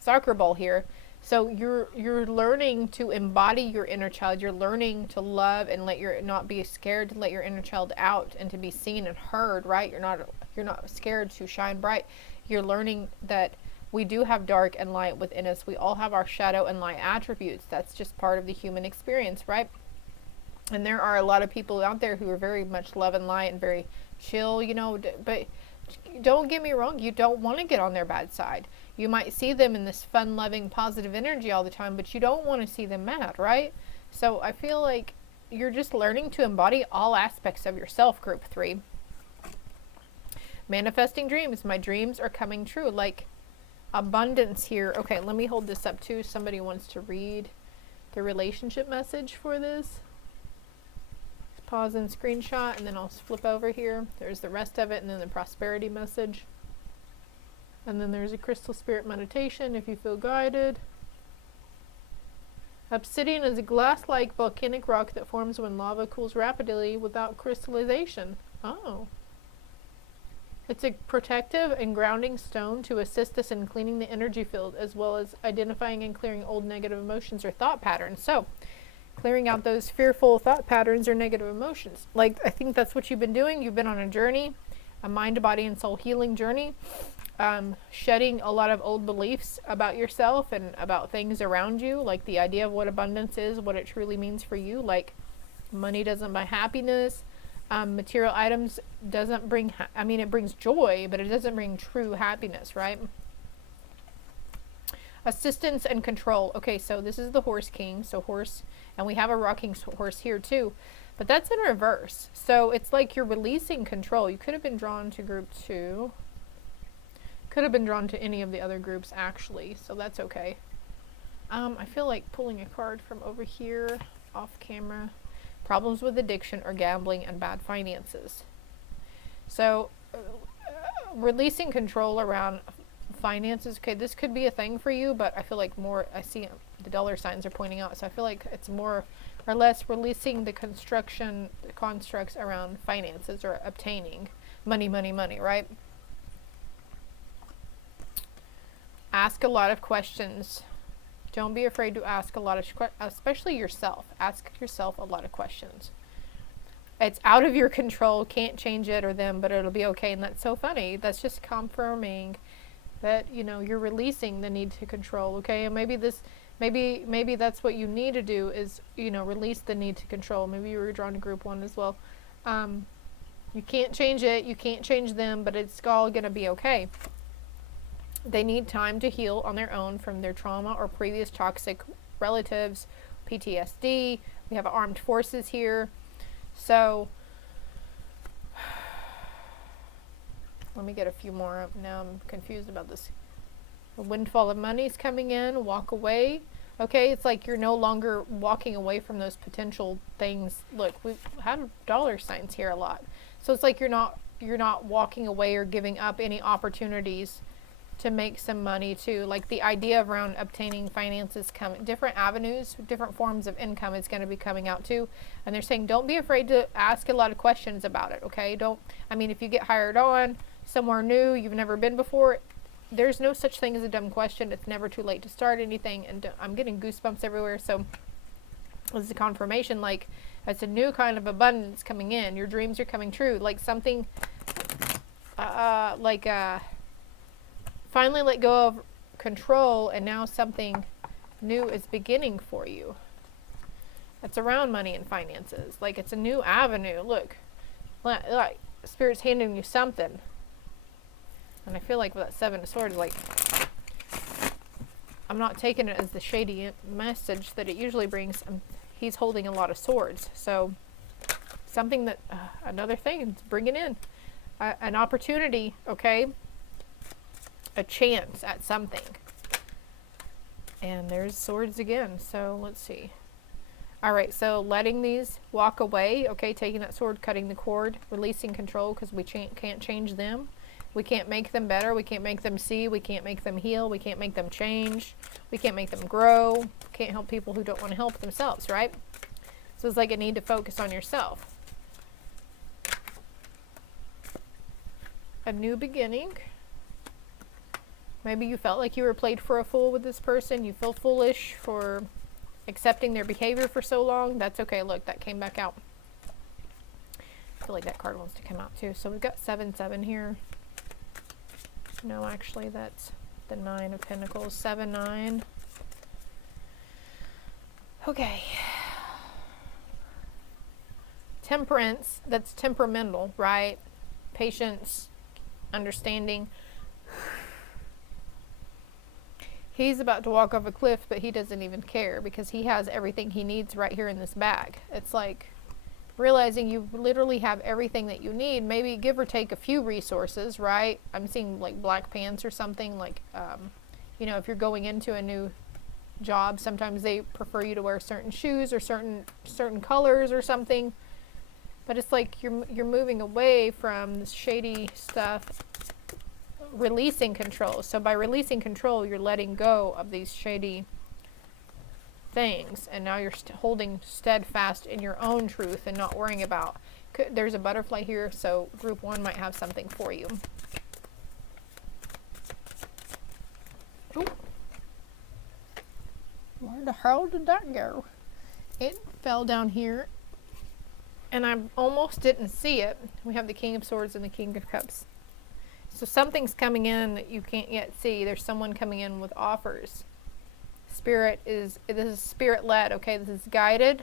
soccer ball here. So you're learning to embody your inner child. You're learning to love and not be scared to let your inner child out and to be seen and heard, right? You're not scared to shine bright. You're learning that we do have dark and light within us. We all have our shadow and light attributes. That's just part of the human experience, right? And there are a lot of people out there who are very much love and light and very chill, you know, but don't get me wrong, you don't want to get on their bad side. You might see them in this fun, loving, positive energy all the time, but you don't want to see them mad, right? So I feel like you're just learning to embody all aspects of yourself, group 3. Manifesting dreams. My dreams are coming true. Like abundance here. Okay, let me hold this up too. Somebody wants to read the relationship message for this. Pause and screenshot, and then I'll flip over here. There's the rest of it, and then the prosperity message. And then there's a crystal spirit meditation if you feel guided. Obsidian is a glass-like volcanic rock that forms when lava cools rapidly without crystallization. Oh. It's a protective and grounding stone to assist us in cleaning the energy field, as well as identifying and clearing old negative emotions or thought patterns. So, clearing out those fearful thought patterns or negative emotions. Like, I think that's what you've been doing. You've been on a journey, a mind, body, and soul healing journey, shedding a lot of old beliefs about yourself and about things around you, like the idea of what abundance is, what it truly means for you. Like, money doesn't buy happiness. Material items doesn't bring, it brings joy, but it doesn't bring true happiness, right? Assistance and control. Okay, so this is the horse king, so horse, and we have a rocking horse here too, but that's in reverse. So it's like you're releasing control. You could have been drawn to group 2. Could have been drawn to any of the other groups actually, so that's okay. I feel like pulling a card from over here off camera. Problems with addiction or gambling and bad finances. So releasing control around finances. Okay, this could be a thing for you, but I feel like more, I see the dollar signs are pointing out, so I feel like it's more or less releasing the constructs around finances or obtaining money, right? Ask a lot of questions. Don't be afraid to ask a lot of questions, especially yourself. Ask yourself a lot of questions. It's out of your control, can't change it or them, but it'll be okay. And that's so funny. That's just confirming that, you know, you're releasing the need to control, okay? And maybe that's what you need to do is, you know, release the need to control. Maybe you were drawn to group 1 as well. You can't change it, you can't change them, but it's all gonna be okay. They need time to heal on their own from their trauma or previous toxic relatives, PTSD. We have armed forces here. So, let me get a few more. Now I'm confused about this. A windfall of money is coming in. Walk away. Okay, it's like you're no longer walking away from those potential things. Look, we've had dollar signs here a lot. So it's like you're not walking away or giving up any opportunities to make some money too. Like the idea around obtaining finances, different avenues, different forms of income is going to be coming out too. And they're saying don't be afraid to ask a lot of questions about it, okay? If you get hired on somewhere new you've never been before, there's no such thing as a dumb question. It's never too late to start anything. And I'm getting goosebumps everywhere. So this is a confirmation, like it's a new kind of abundance coming in. Your dreams are coming true. Like something finally let go of control, and now something new is beginning for you. It's around money and finances. Like it's a new avenue. Look, like Spirit's handing you something. And I feel like with that 7 of Swords, like I'm not taking it as the shady message that it usually brings. He's holding a lot of swords. So something that, another thing, bring it in. An opportunity, okay? A chance at something. And there's swords again. So let's see. All right, so letting these walk away, okay, taking that sword, cutting the cord, releasing control because we can't change them. We can't make them better. We can't make them see. We can't make them heal. We can't make them change. We can't make them grow. Can't help people who don't want to help themselves, right? So it's like a need to focus on yourself. A new beginning. Maybe you felt like you were played for a fool with this person. You feel foolish for accepting their behavior for so long. That's okay. Look, that came back out. I feel like that card wants to come out too. So we've got 7-7 here. No, actually, that's the 9 of Pentacles. 7-9. Okay. Temperance. That's temperamental, right? Patience, understanding. He's about to walk off a cliff, but he doesn't even care because he has everything he needs right here in this bag. It's like realizing you literally have everything that you need, maybe give or take a few resources, right? I'm seeing like black pants or something, like, you know, if you're going into a new job, sometimes they prefer you to wear certain shoes or certain colors or something. But it's like you're moving away from this shady stuff, releasing control. So by releasing control, you're letting go of these shady things, and now you're holding steadfast in your own truth and not worrying about, there's a butterfly here, so group 1 might have something for you. Ooh. Where the hell did that go? It fell down here and I almost didn't see it. We have the King of Swords and the King of Cups. So something's coming in that you can't yet see. There's someone coming in with offers. This is spirit led, okay? This is guided,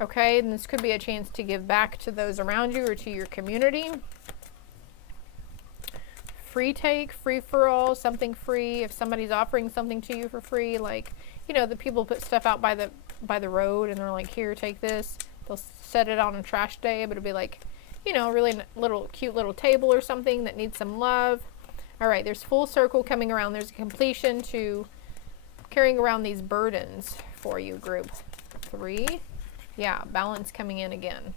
okay? And this could be a chance to give back to those around you or to your community. Free take, free for all, something free. If somebody's offering something to you for free, like, you know, the people put stuff out by the road and they're like, here, take this. They'll set it on a trash day, but it'll be like, you know, really cute little table or something that needs some love. All right, there's full circle coming around. There's a completion to carrying around these burdens for you, group 3. Yeah, balance coming in again.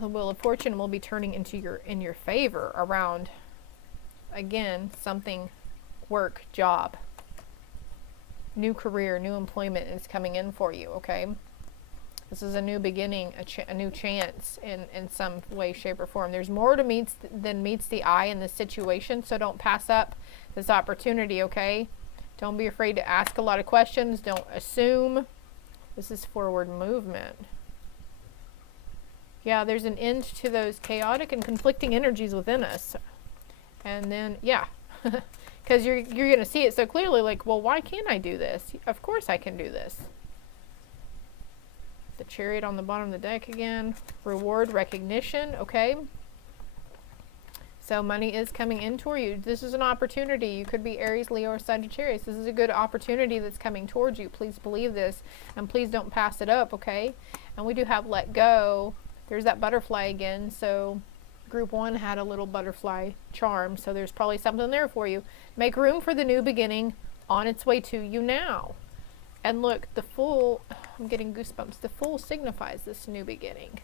The Wheel of Fortune will be turning into in your favor around, again, something, work, job, new career, new employment is coming in for you, okay? This is a new beginning, a new chance in some way, shape, or form. There's more than meets the eye in this situation, so don't pass up this opportunity, okay? Don't be afraid to ask a lot of questions. Don't assume. This is forward movement. Yeah, there's an end to those chaotic and conflicting energies within us. And then, yeah, because you're going to see it so clearly, like, well, why can't I do this? Of course I can do this. The Chariot on the bottom of the deck again. Reward, recognition, okay? So money is coming in toward you. This is an opportunity. You could be Aries, Leo, or Sagittarius. This is a good opportunity that's coming towards you. Please believe this, and please don't pass it up, okay? And we do have let go. There's that butterfly again. So group 1 had a little butterfly charm, so there's probably something there for you. Make room for the new beginning on its way to you now. And look, the Fool, I'm getting goosebumps. The Fool signifies this new beginning.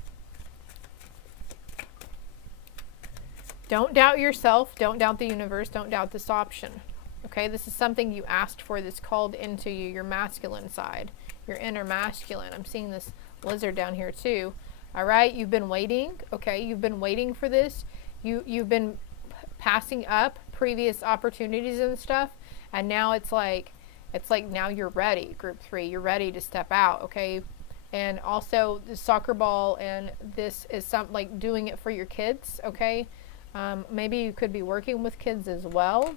Don't doubt yourself. Don't doubt the universe. Don't doubt this option. Okay, this is something you asked for that's called into you, your masculine side, your inner masculine. I'm seeing this lizard down here too. All right, you've been waiting. Okay, you've been waiting for this. You've been passing up previous opportunities and stuff, and now it's like now you're ready, group 3. You're ready to step out, okay? And also the soccer ball, and this is something like doing it for your kids, okay? Maybe you could be working with kids as well.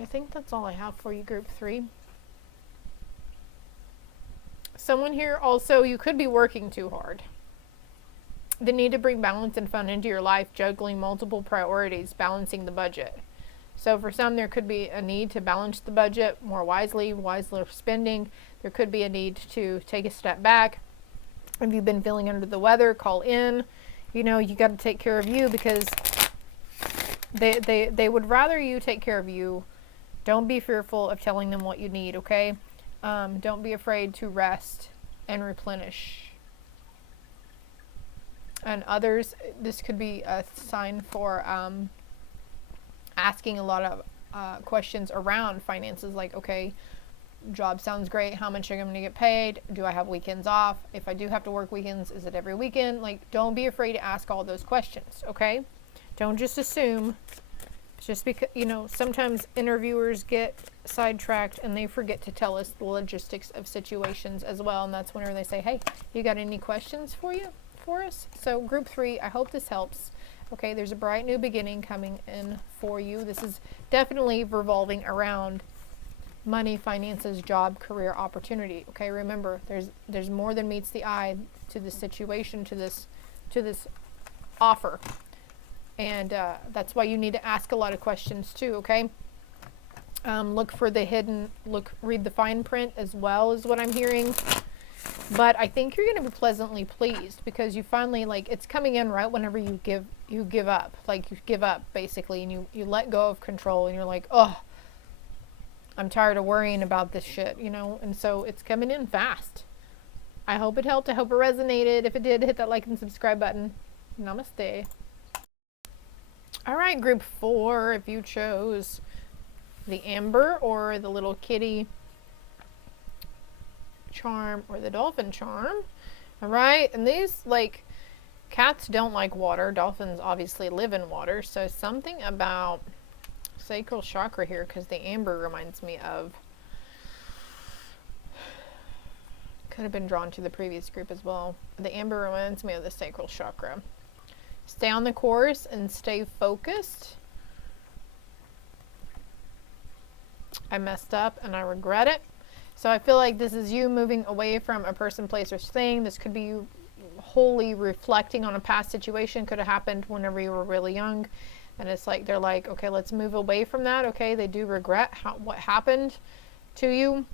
I think that's all I have for you, group 3. Someone here also, you could be working too hard. The need to bring balance and fun into your life, juggling multiple priorities, balancing the budget. So for some, there could be a need to balance the budget more wisely, wiser spending. There could be a need to take a step back. If you've been feeling under the weather, call in. You know, you got to take care of you, because they would rather you take care of you. Don't be fearful of telling them what you need, okay? Don't be afraid to rest and replenish. And others, this could be a sign for asking a lot of questions around finances, like, okay, job sounds great, how much am I going to get paid? Do I have weekends off? If I do have to work weekends, is it every weekend? Like, don't be afraid to ask all those questions, okay? Don't just assume. Just because, you know, sometimes interviewers get sidetracked and they forget to tell us the logistics of situations as well, and that's whenever they say, hey, you got any questions for us? So group 3, I hope this helps. Okay, there's a bright new beginning coming in for you. This is definitely revolving around money, finances, job, career, opportunity. Okay, remember, there's more than meets the eye to this situation, to this offer. And that's why you need to ask a lot of questions too, okay? Look for the hidden, read the fine print as well, is what I'm hearing. But I think you're going to be pleasantly pleased because you finally, like, it's coming in right whenever you give up. Like, you give up, basically, and you let go of control, and you're like, oh, I'm tired of worrying about this shit, you know? And so it's coming in fast. I hope it helped. I hope it resonated. If it did, hit that like and subscribe button. Namaste. All right, group 4, if you chose the amber or the little kitty charm or the dolphin charm. All right, and these, like, cats don't like water. Dolphins obviously live in water. So something about sacral chakra here, because the amber reminds me of, could have been drawn to the previous group as well. The amber reminds me of the sacral chakra. Stay on the course and stay focused. I messed up and I regret it. So I feel like this is you moving away from a person, place, or thing. This could be you wholly reflecting on a past situation. Could have happened whenever you were really young. And it's like, they're like, okay, let's move away from that. Okay, they do regret what happened to you,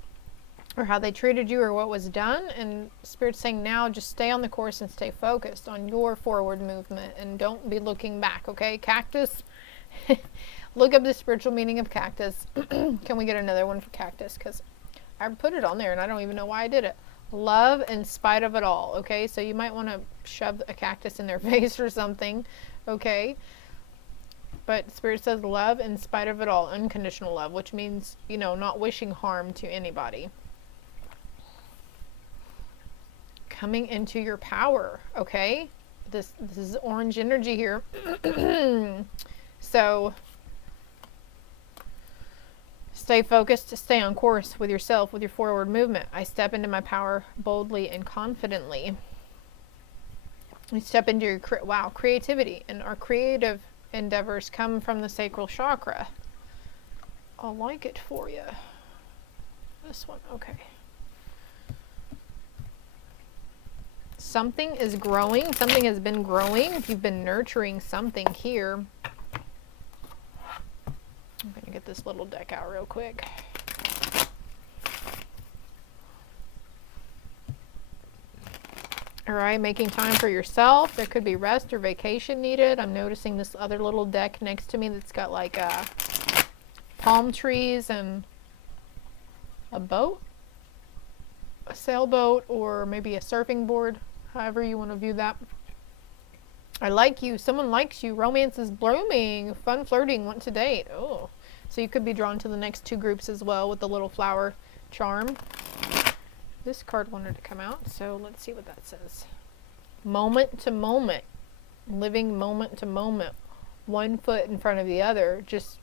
or how they treated you, or what was done. And Spirit's saying now, just stay on the course and stay focused on your forward movement and don't be looking back, okay? Cactus, look up the spiritual meaning of cactus. Can we get another one for cactus? Because I put it on there and I don't even know why I did it. Love in spite of it all, okay? So you might want to shove a cactus in their face or something, okay? But Spirit says love in spite of it all, unconditional love, which means, you know, not wishing harm to anybody. Coming into your power, okay? This is orange energy here. So stay focused, stay on course with yourself, with your forward movement. I step into my power boldly and confidently. We step into your creativity, and our creative endeavors come from the sacral chakra. I'll like it for you. This one, okay. Something is growing. Something has been growing. If you've been nurturing something here. I'm going to get this little deck out real quick. All right, making time for yourself. There could be rest or vacation needed. I'm noticing this other little deck next to me that's got like palm trees and a boat, a sailboat, or maybe a surfing board, however you want to view that. I like you. Someone likes you. Romance is blooming. Fun flirting. Want to date. Oh, so you could be drawn to the next 2 groups as well with the little flower charm. This card wanted to come out, so let's see what that says. Moment to moment. Living moment to moment. One foot in front of the other. Just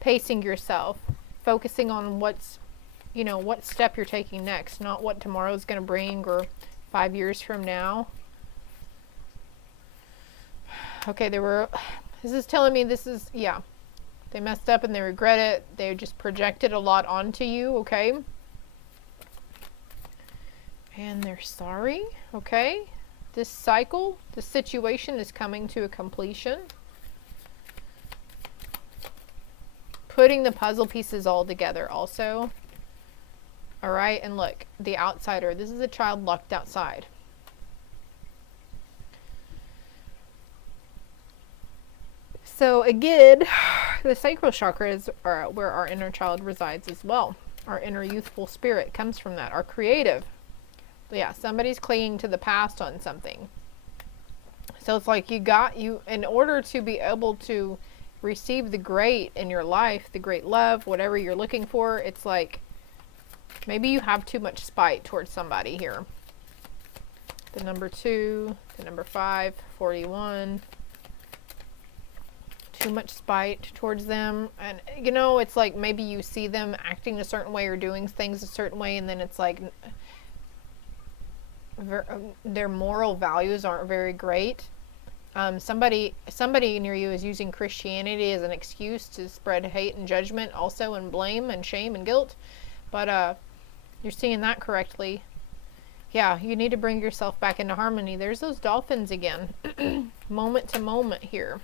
pacing yourself. Focusing on what's, you know, what step you're taking next. Not what tomorrow's going to bring or 5 years from now. Okay, this is telling me this is, yeah. They messed up and they regret it. They just projected a lot onto you, okay? And they're sorry, okay? This cycle, this situation is coming to a completion. Putting the puzzle pieces all together also. All right, and look, the outsider. This is a child locked outside. So again, the sacral chakra is where our inner child resides as well. Our inner youthful spirit comes from that. Our creative. Yeah, somebody's clinging to the past on something. So it's like you in order to be able to receive the great in your life, the great love, whatever you're looking for, it's like maybe you have too much spite towards somebody here. The number 2, the number 5, 41. Too much spite towards them. And, you know, it's like maybe you see them acting a certain way or doing things a certain way, and then it's like their moral values aren't very great. Somebody near you is using Christianity as an excuse to spread hate and judgment also, and blame and shame and guilt. But you're seeing that correctly. Yeah, you need to bring yourself back into harmony. There's those dolphins again. Moment to moment here.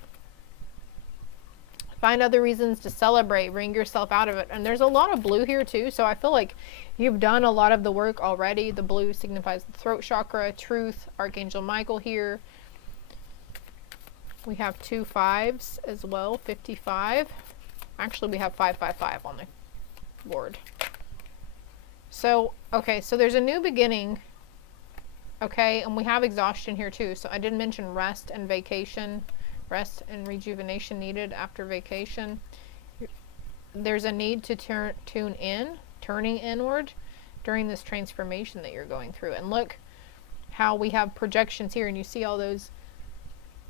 Find other reasons to celebrate. Bring yourself out of it. And there's a lot of blue here too. So I feel like you've done a lot of the work already. The blue signifies the throat chakra, truth, Archangel Michael here. We have 2 5s as well, 55. Actually, we have 555 on the board. So, okay, so there's a new beginning. Okay, and we have exhaustion here too. So I did mention rest and vacation. Rest and rejuvenation needed after vacation. There's a need to turning inward during this transformation that you're going through. And look how we have projections here, and you see all those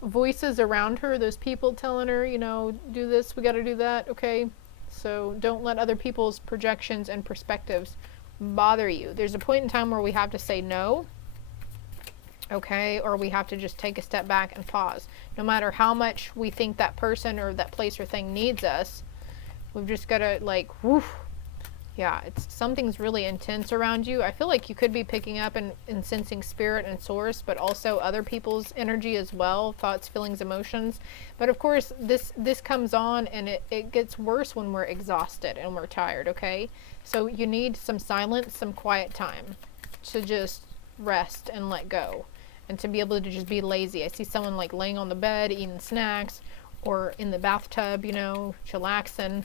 voices around her, those people telling her, you know, do this, we got to do that. Okay, so don't let other people's projections and perspectives bother you. There's a point in time where we have to say no, okay, or we have to just take a step back and pause. No matter how much we think that person or that place or thing needs us, we've just got to, like, woof. Yeah, it's something's really intense around you. I feel like you could be picking up and sensing spirit and source, but also other people's energy as well, thoughts, feelings, emotions. But of course, this comes on, and it gets worse when we're exhausted and we're tired, okay? So you need some silence, some quiet time to just rest and let go, and to be able to just be lazy. I see someone like laying on the bed, eating snacks, or in the bathtub, you know, chillaxing.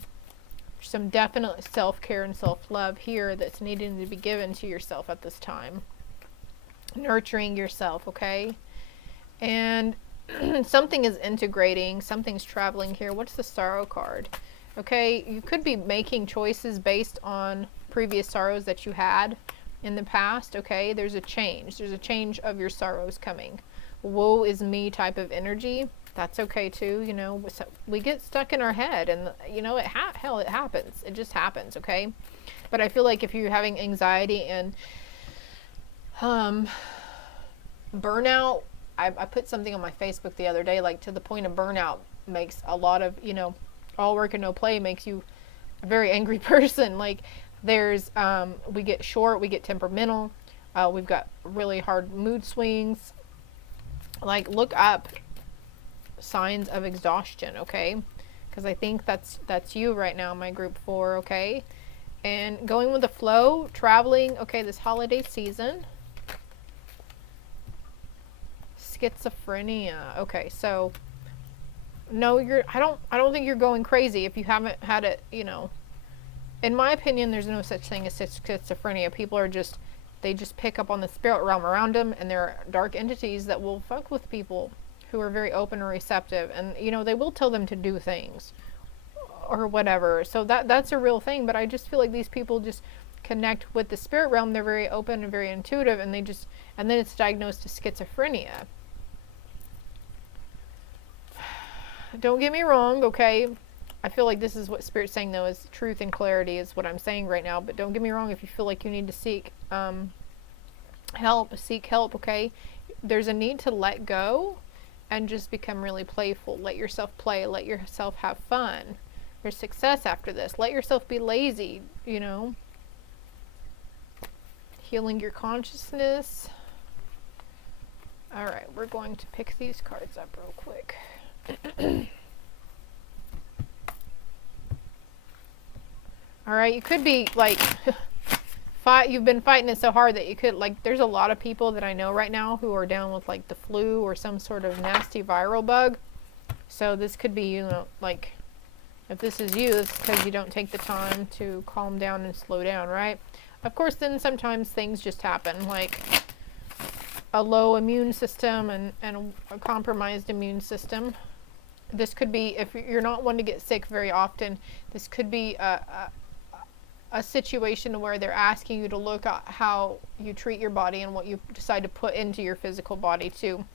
Some definite self-care and self-love here that's needing to be given to yourself at this time. Nurturing yourself, okay? And something is integrating, something's traveling here. What's the sorrow card? Okay, you could be making choices based on previous sorrows that you had in the past, okay? There's a change. There's a change of your sorrows coming. Woe is me type of energy. That's okay too, you know. We get stuck in our head, and you know, hell, it happens. It just happens, okay? But I feel like if you're having anxiety and burnout, I put something on my Facebook the other day, like, to the point of burnout makes a lot of, you know, all work and no play makes you a very angry person. Like, there's we get short, we get temperamental, we've got really hard mood swings. Like, look up signs of exhaustion, okay? Because I think that's you right now, my group 4, okay? And going with the flow, traveling, okay, this holiday season. Schizophrenia. Okay, so no, I don't think you're going crazy if you haven't had it, you know. In my opinion, there's no such thing as schizophrenia. People are they just pick up on the spirit realm around them, and there are dark entities that will fuck with people who are very open and receptive, and you know, they will tell them to do things or whatever. So that's a real thing. But I just feel like these people just connect with the spirit realm. They're very open and very intuitive, and then it's diagnosed as schizophrenia. Don't get me wrong, okay? I feel like this is what Spirit's saying, though, is truth and clarity is what I'm saying right now. But don't get me wrong, if you feel like you need to seek help, seek help, okay? There's a need to let go and just become really playful. Let yourself play. Let yourself have fun. There's success after this. Let yourself be lazy, you know? Healing your consciousness. All right, we're going to pick these cards up real quick. All right, you could be like, you've been fighting it so hard that you could, like, there's a lot of people that I know right now who are down with like the flu or some sort of nasty viral bug. So this could be, you know, like, if this is you, it's because you don't take the time to calm down and slow down, right? Of course, then sometimes things just happen, like a low immune system and a compromised immune system. This could be, if you're not one to get sick very often, this could be a situation where they're asking you to look at how you treat your body and what you decide to put into your physical body too.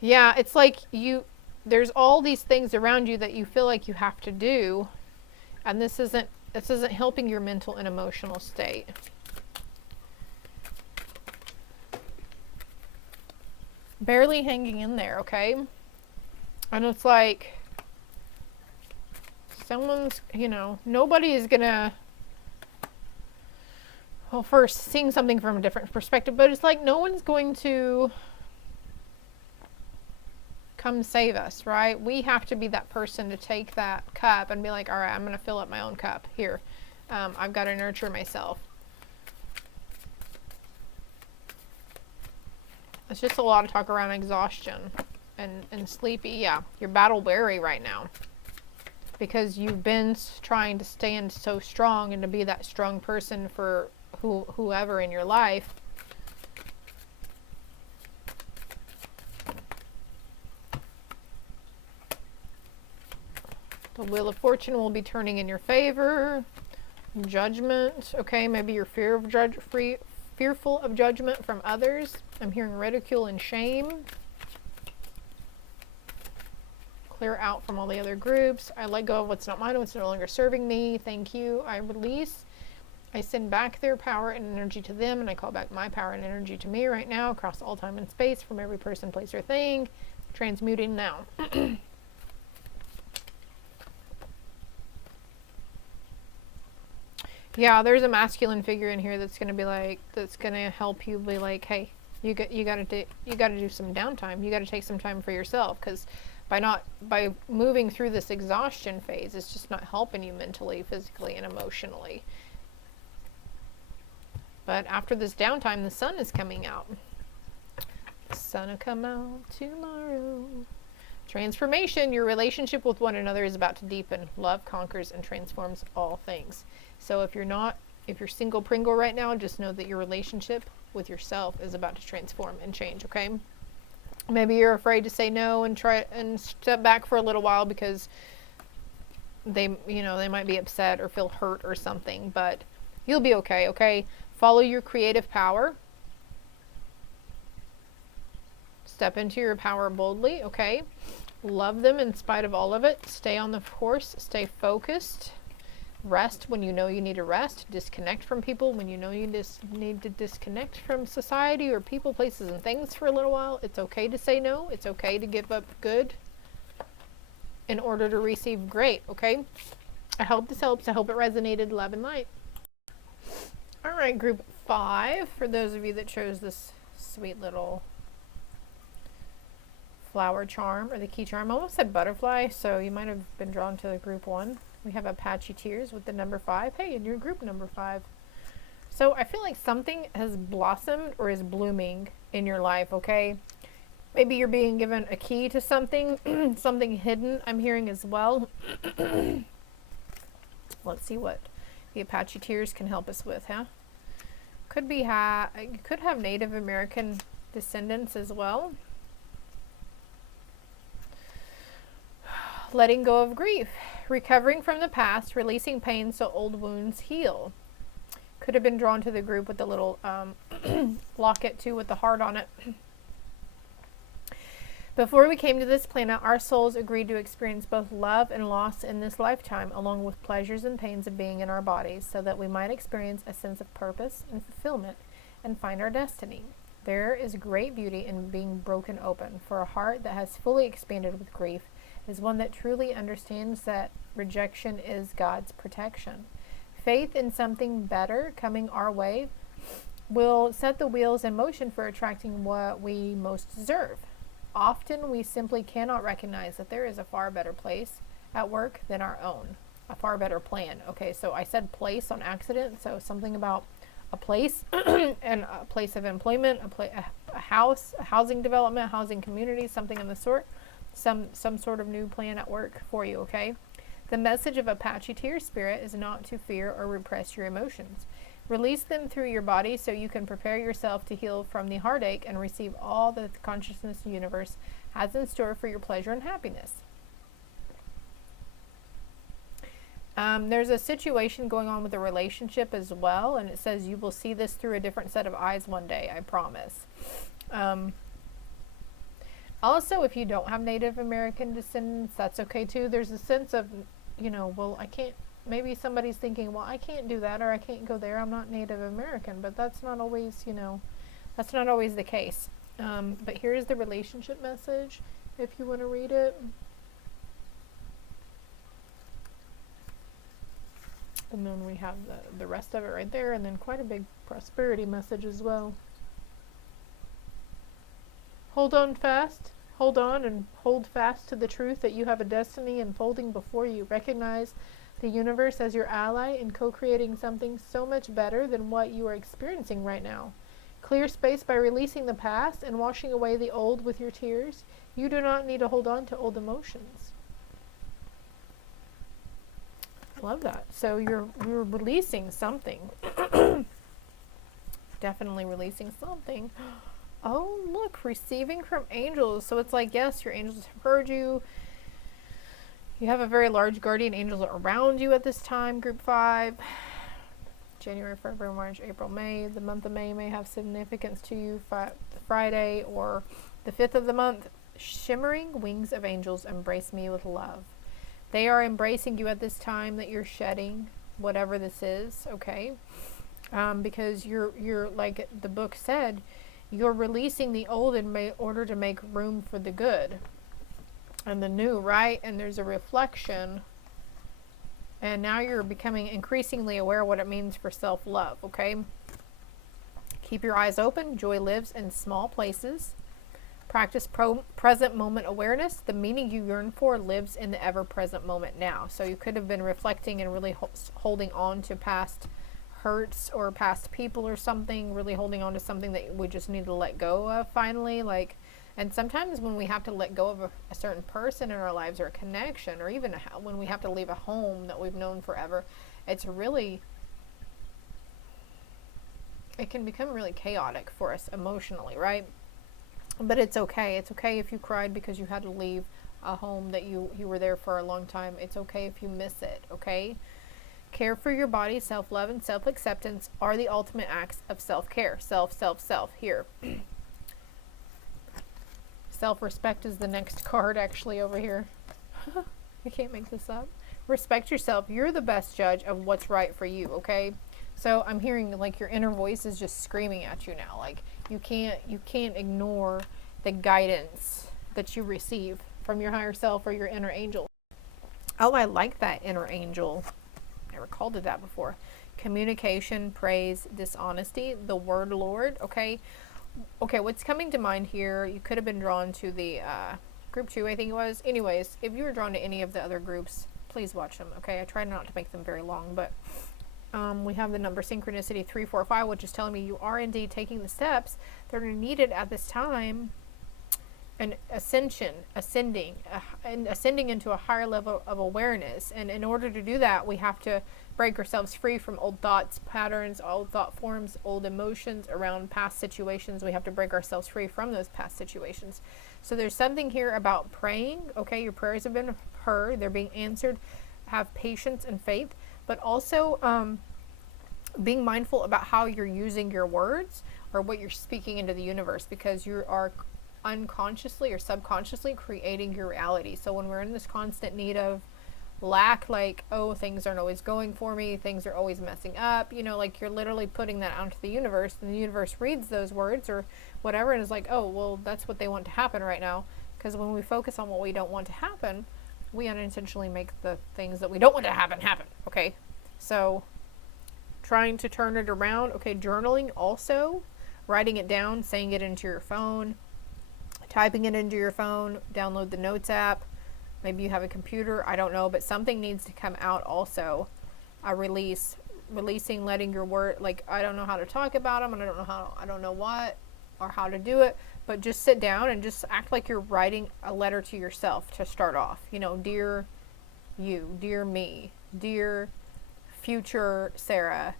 Yeah, it's like there's all these things around you that you feel like you have to do, and this isn't helping your mental and emotional state. barely hanging in there, okay? And it's like someone's, you know, nobody is gonna, well, first, seeing something from a different perspective, but it's like no one's going to come save us, right? We have to be that person to take that cup and be like, all right, I'm going to fill up my own cup. Here, I've got to nurture myself. It's just a lot of talk around exhaustion and sleepy. Yeah, you're battle weary right now because you've been trying to stand so strong and to be that strong person for whoever in your life. The Wheel of Fortune will be turning in your favor. Judgment. Okay, maybe you're fearful of judgment from others. I'm hearing ridicule and shame. Clear out from all the other groups. I let go of what's not mine, what's no longer serving me. Thank you. I release. I send back their power and energy to them, and I call back my power and energy to me right now, across all time and space, from every person, place, or thing. Transmuting now. Yeah, there's a masculine figure in here that's going to be like, that's going to help you be like, hey, you got to do some downtime. You got to take some time for yourself, because by moving through this exhaustion phase, it's just not helping you mentally, physically, and emotionally. But after this downtime, the sun is coming out. The sun will come out tomorrow. Transformation. Your relationship with one another is about to deepen. Love conquers and transforms all things. So if you're single Pringle right now, just know that your relationship with yourself is about to transform and change, okay? Maybe you're afraid to say no and try and step back for a little while because they might be upset or feel hurt or something, but you'll be okay, okay? Follow your creative power. Step into your power boldly, okay? Love them in spite of all of it. Stay on the course. Stay focused. Rest when you know you need to rest. Disconnect from people when you know you just need to disconnect from society or people, places, and things for a little while. It's okay to say no. It's okay to give up good in order to receive great, okay? I hope this helps. I hope it resonated. Love and light. All right, group 5, for those of you that chose this sweet little flower charm or the key charm. I almost said butterfly, so you might have been drawn to the group 1. We have Apache Tears with the number 5. Hey, and you're group number 5. So I feel like something has blossomed or is blooming in your life, okay? Maybe you're being given a key to something, something hidden I'm hearing as well. Let's see what the Apache Tears can help us with, huh? Could be you could have Native American descendants as well. Letting go of grief. Recovering from the past, releasing pain so old wounds heal. Could have been drawn to the group with the little locket too with the heart on it. Before we came to this planet, our souls agreed to experience both love and loss in this lifetime, along with pleasures and pains of being in our bodies, so that we might experience a sense of purpose and fulfillment and find our destiny. There is great beauty in being broken open, for a heart that has fully expanded with grief is one that truly understands that rejection is God's protection. Faith in something better coming our way will set the wheels in motion for attracting what we most deserve. Often we simply cannot recognize that there is a far better place at work than our own, a far better plan. Okay, so I said place on accident, so something about a place and a place of employment, a house, a housing development, housing community, something of the sort, some sort of new plan at work for you, okay? The message of Apache Tear Spirit is not to fear or repress your emotions. Release them through your body so you can prepare yourself to heal from the heartache and receive all that the consciousness universe has in store for your pleasure and happiness. There's a situation going on with a relationship as well, and it says you will see this through a different set of eyes one day, I promise. Also, if you don't have Native American descendants, that's okay too. There's a sense of, well, I can't, maybe somebody's thinking, well, I can't do that or I can't go there. I'm not Native American, but that's not always, that's not always the case. But here's the relationship message if you want to read it. And then we have the rest of it right there, and then quite a big prosperity message as well. Hold on fast. Hold on and hold fast to the truth that you have a destiny unfolding before you. Recognize the universe as your ally in co-creating something so much better than what you are experiencing right now. Clear space by releasing the past and washing away the old with your tears. You do not need to hold on to old emotions. I love that. So you're releasing something. Definitely releasing something. Oh, look, receiving from angels. So it's like, yes, your angels have heard you. You have a very large guardian angels around you at this time, group 5. January, February, March, April, May. The month of May may have significance to you. Friday or the 5th of the month. Shimmering wings of angels embrace me with love. They are embracing you at this time that you're shedding whatever this is, okay? Because you're like the book said, you're releasing the old in order to make room for the good and the new, right? And there's a reflection. And now you're becoming increasingly aware of what it means for self-love, okay? Keep your eyes open. Joy lives in small places. Practice present moment awareness. The meaning you yearn for lives in the ever-present moment now. So you could have been reflecting and really holding on to past hurts or past people or something, really holding on to something that we just need to let go of finally. Like, and sometimes when we have to let go of a certain person in our lives or a connection, or even when we have to leave a home that we've known forever, it can become really chaotic for us emotionally, right? But it's okay. It's okay if you cried because you had to leave a home that you were there for a long time. It's okay if you miss it, okay? Care for your body, self-love, and self-acceptance are the ultimate acts of self-care. Self. Here. Self-respect is the next card actually over here. I can't make this up. Respect yourself. You're the best judge of what's right for you, okay? So I'm hearing like your inner voice is just screaming at you now. Like you can't ignore the guidance that you receive from your higher self or your inner angel. Oh, I like that inner angel. Never called it that before. Communication, praise, dishonesty, the word Lord, okay? Okay, what's coming to mind here, you could have been drawn to the group 2, I think it was. Anyways, if you were drawn to any of the other groups, please watch them, okay? I try not to make them very long, but we have the number synchronicity 345, which is telling me you are indeed taking the steps that are needed at this time, and ascending into a higher level of awareness. And in order to do that, we have to break ourselves free from old thoughts, patterns, old thought forms, old emotions around past situations. We have to break ourselves free from those past situations. So there's something here about praying. Okay, your prayers have been heard. They're being answered. Have patience and faith. But also being mindful about how you're using your words or what you're speaking into the universe, because you are unconsciously or subconsciously creating your reality. So when we're in this constant need of lack, like, oh, things aren't always going for me, things are always messing up, you know, like you're literally putting that out to the universe, and the universe reads those words or whatever and is like, oh, well, that's what they want to happen right now. Because when we focus on what we don't want to happen, we unintentionally make the things that we don't want to happen, okay? So trying to turn it around, okay, journaling also, writing it down, saying it into your phone, typing it into your phone, download the Notes app. Maybe you have a computer, I don't know, but something needs to come out also. Releasing, letting your word, like, I don't know how to talk about them, and I don't know what or how to do it, but just sit down and just act like you're writing a letter to yourself to start off. You know, dear you, dear me, dear future Sarah,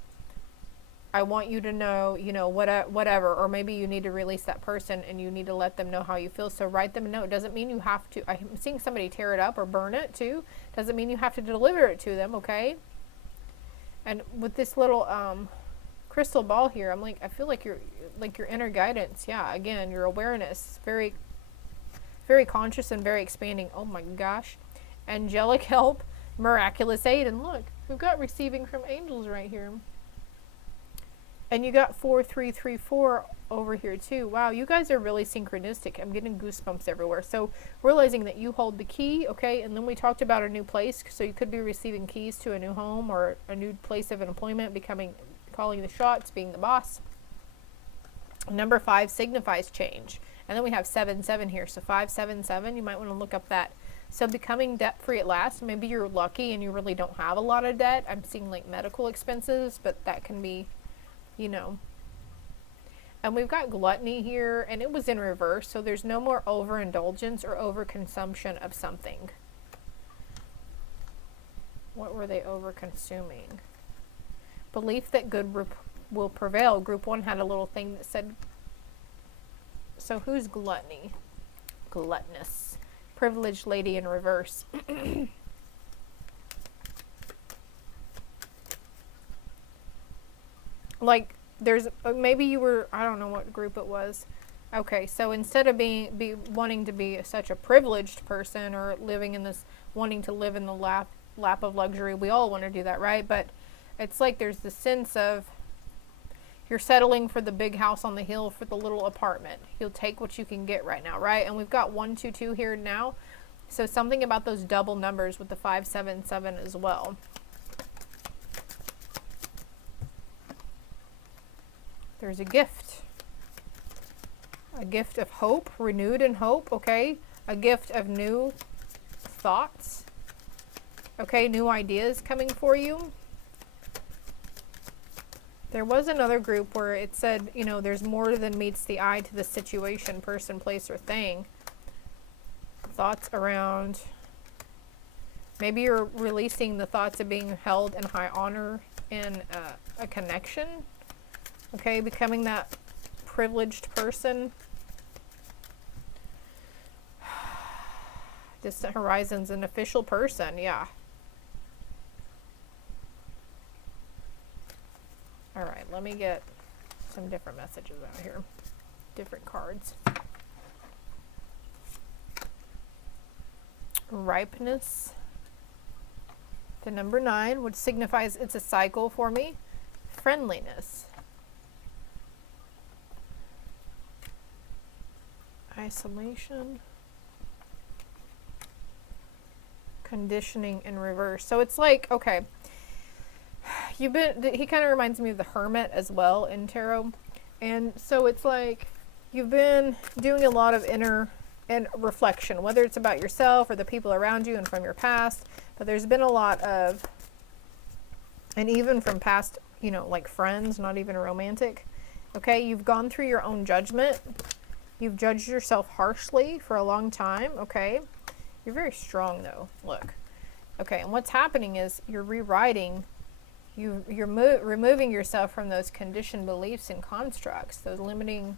I want you to know, you know, whatever, or maybe you need to release that person and you need to let them know how you feel. So write them a note. It doesn't mean you have to. I'm seeing somebody tear it up or burn it too. Doesn't mean you have to deliver it to them, okay? And with this little crystal ball here, I'm like, I feel like your inner guidance. Yeah, again, your awareness, very, very conscious and very expanding. Oh my gosh. Angelic help, miraculous aid. And look, we've got receiving from angels right here. And you got 4334 over here too. Wow, you guys are really synchronistic. I'm getting goosebumps everywhere. So realizing that you hold the key, okay, and then we talked about a new place. So you could be receiving keys to a new home or a new place of employment, calling the shots, being the boss. Number 5 signifies change. And then we have 77 here. So 577, you might want to look up that. So becoming debt free at last. Maybe you're lucky and you really don't have a lot of debt. I'm seeing like medical expenses, but that can be, you know. And we've got gluttony here, and it was in reverse, so there's no more overindulgence or overconsumption of something. What were they over-consuming? Belief that good will prevail. Group 1 had a little thing that said, so who's gluttony? Gluttonous. Privileged lady in reverse. Like, there's maybe you were, I don't know what group it was. Okay, so instead of wanting to be such a privileged person or living in this, wanting to live in the lap of luxury, we all want to do that, right? But it's like there's the sense of you're settling for the big house on the hill for the little apartment. You'll take what you can get right now, right? And we've got 122 here now. So something about those double numbers with the 577 as well. There's a gift of hope, renewed in hope, okay? A gift of new thoughts, okay? New ideas coming for you. There was another group where it said, you know, there's more than meets the eye to the situation, person, place, or thing. Thoughts around, maybe you're releasing the thoughts of being held in high honor in a connection. Okay, becoming that privileged person. Distant horizons, an official person, yeah. All right, let me get some different messages out here. Different cards. Ripeness. The number 9, which signifies it's a cycle for me. Friendliness. Isolation. Conditioning in reverse. So it's like, okay, he kind of reminds me of the Hermit as well in tarot. And so it's like you've been doing a lot of inner and reflection, whether it's about yourself or the people around you and from your past. But there's been a lot of, and even from past, you know, like friends, not even romantic. Okay, you've gone through your own judgment. You've judged yourself harshly for a long time, okay? You're very strong, though. Look. Okay, and what's happening is you're rewriting, you're removing yourself from those conditioned beliefs and constructs, those limiting,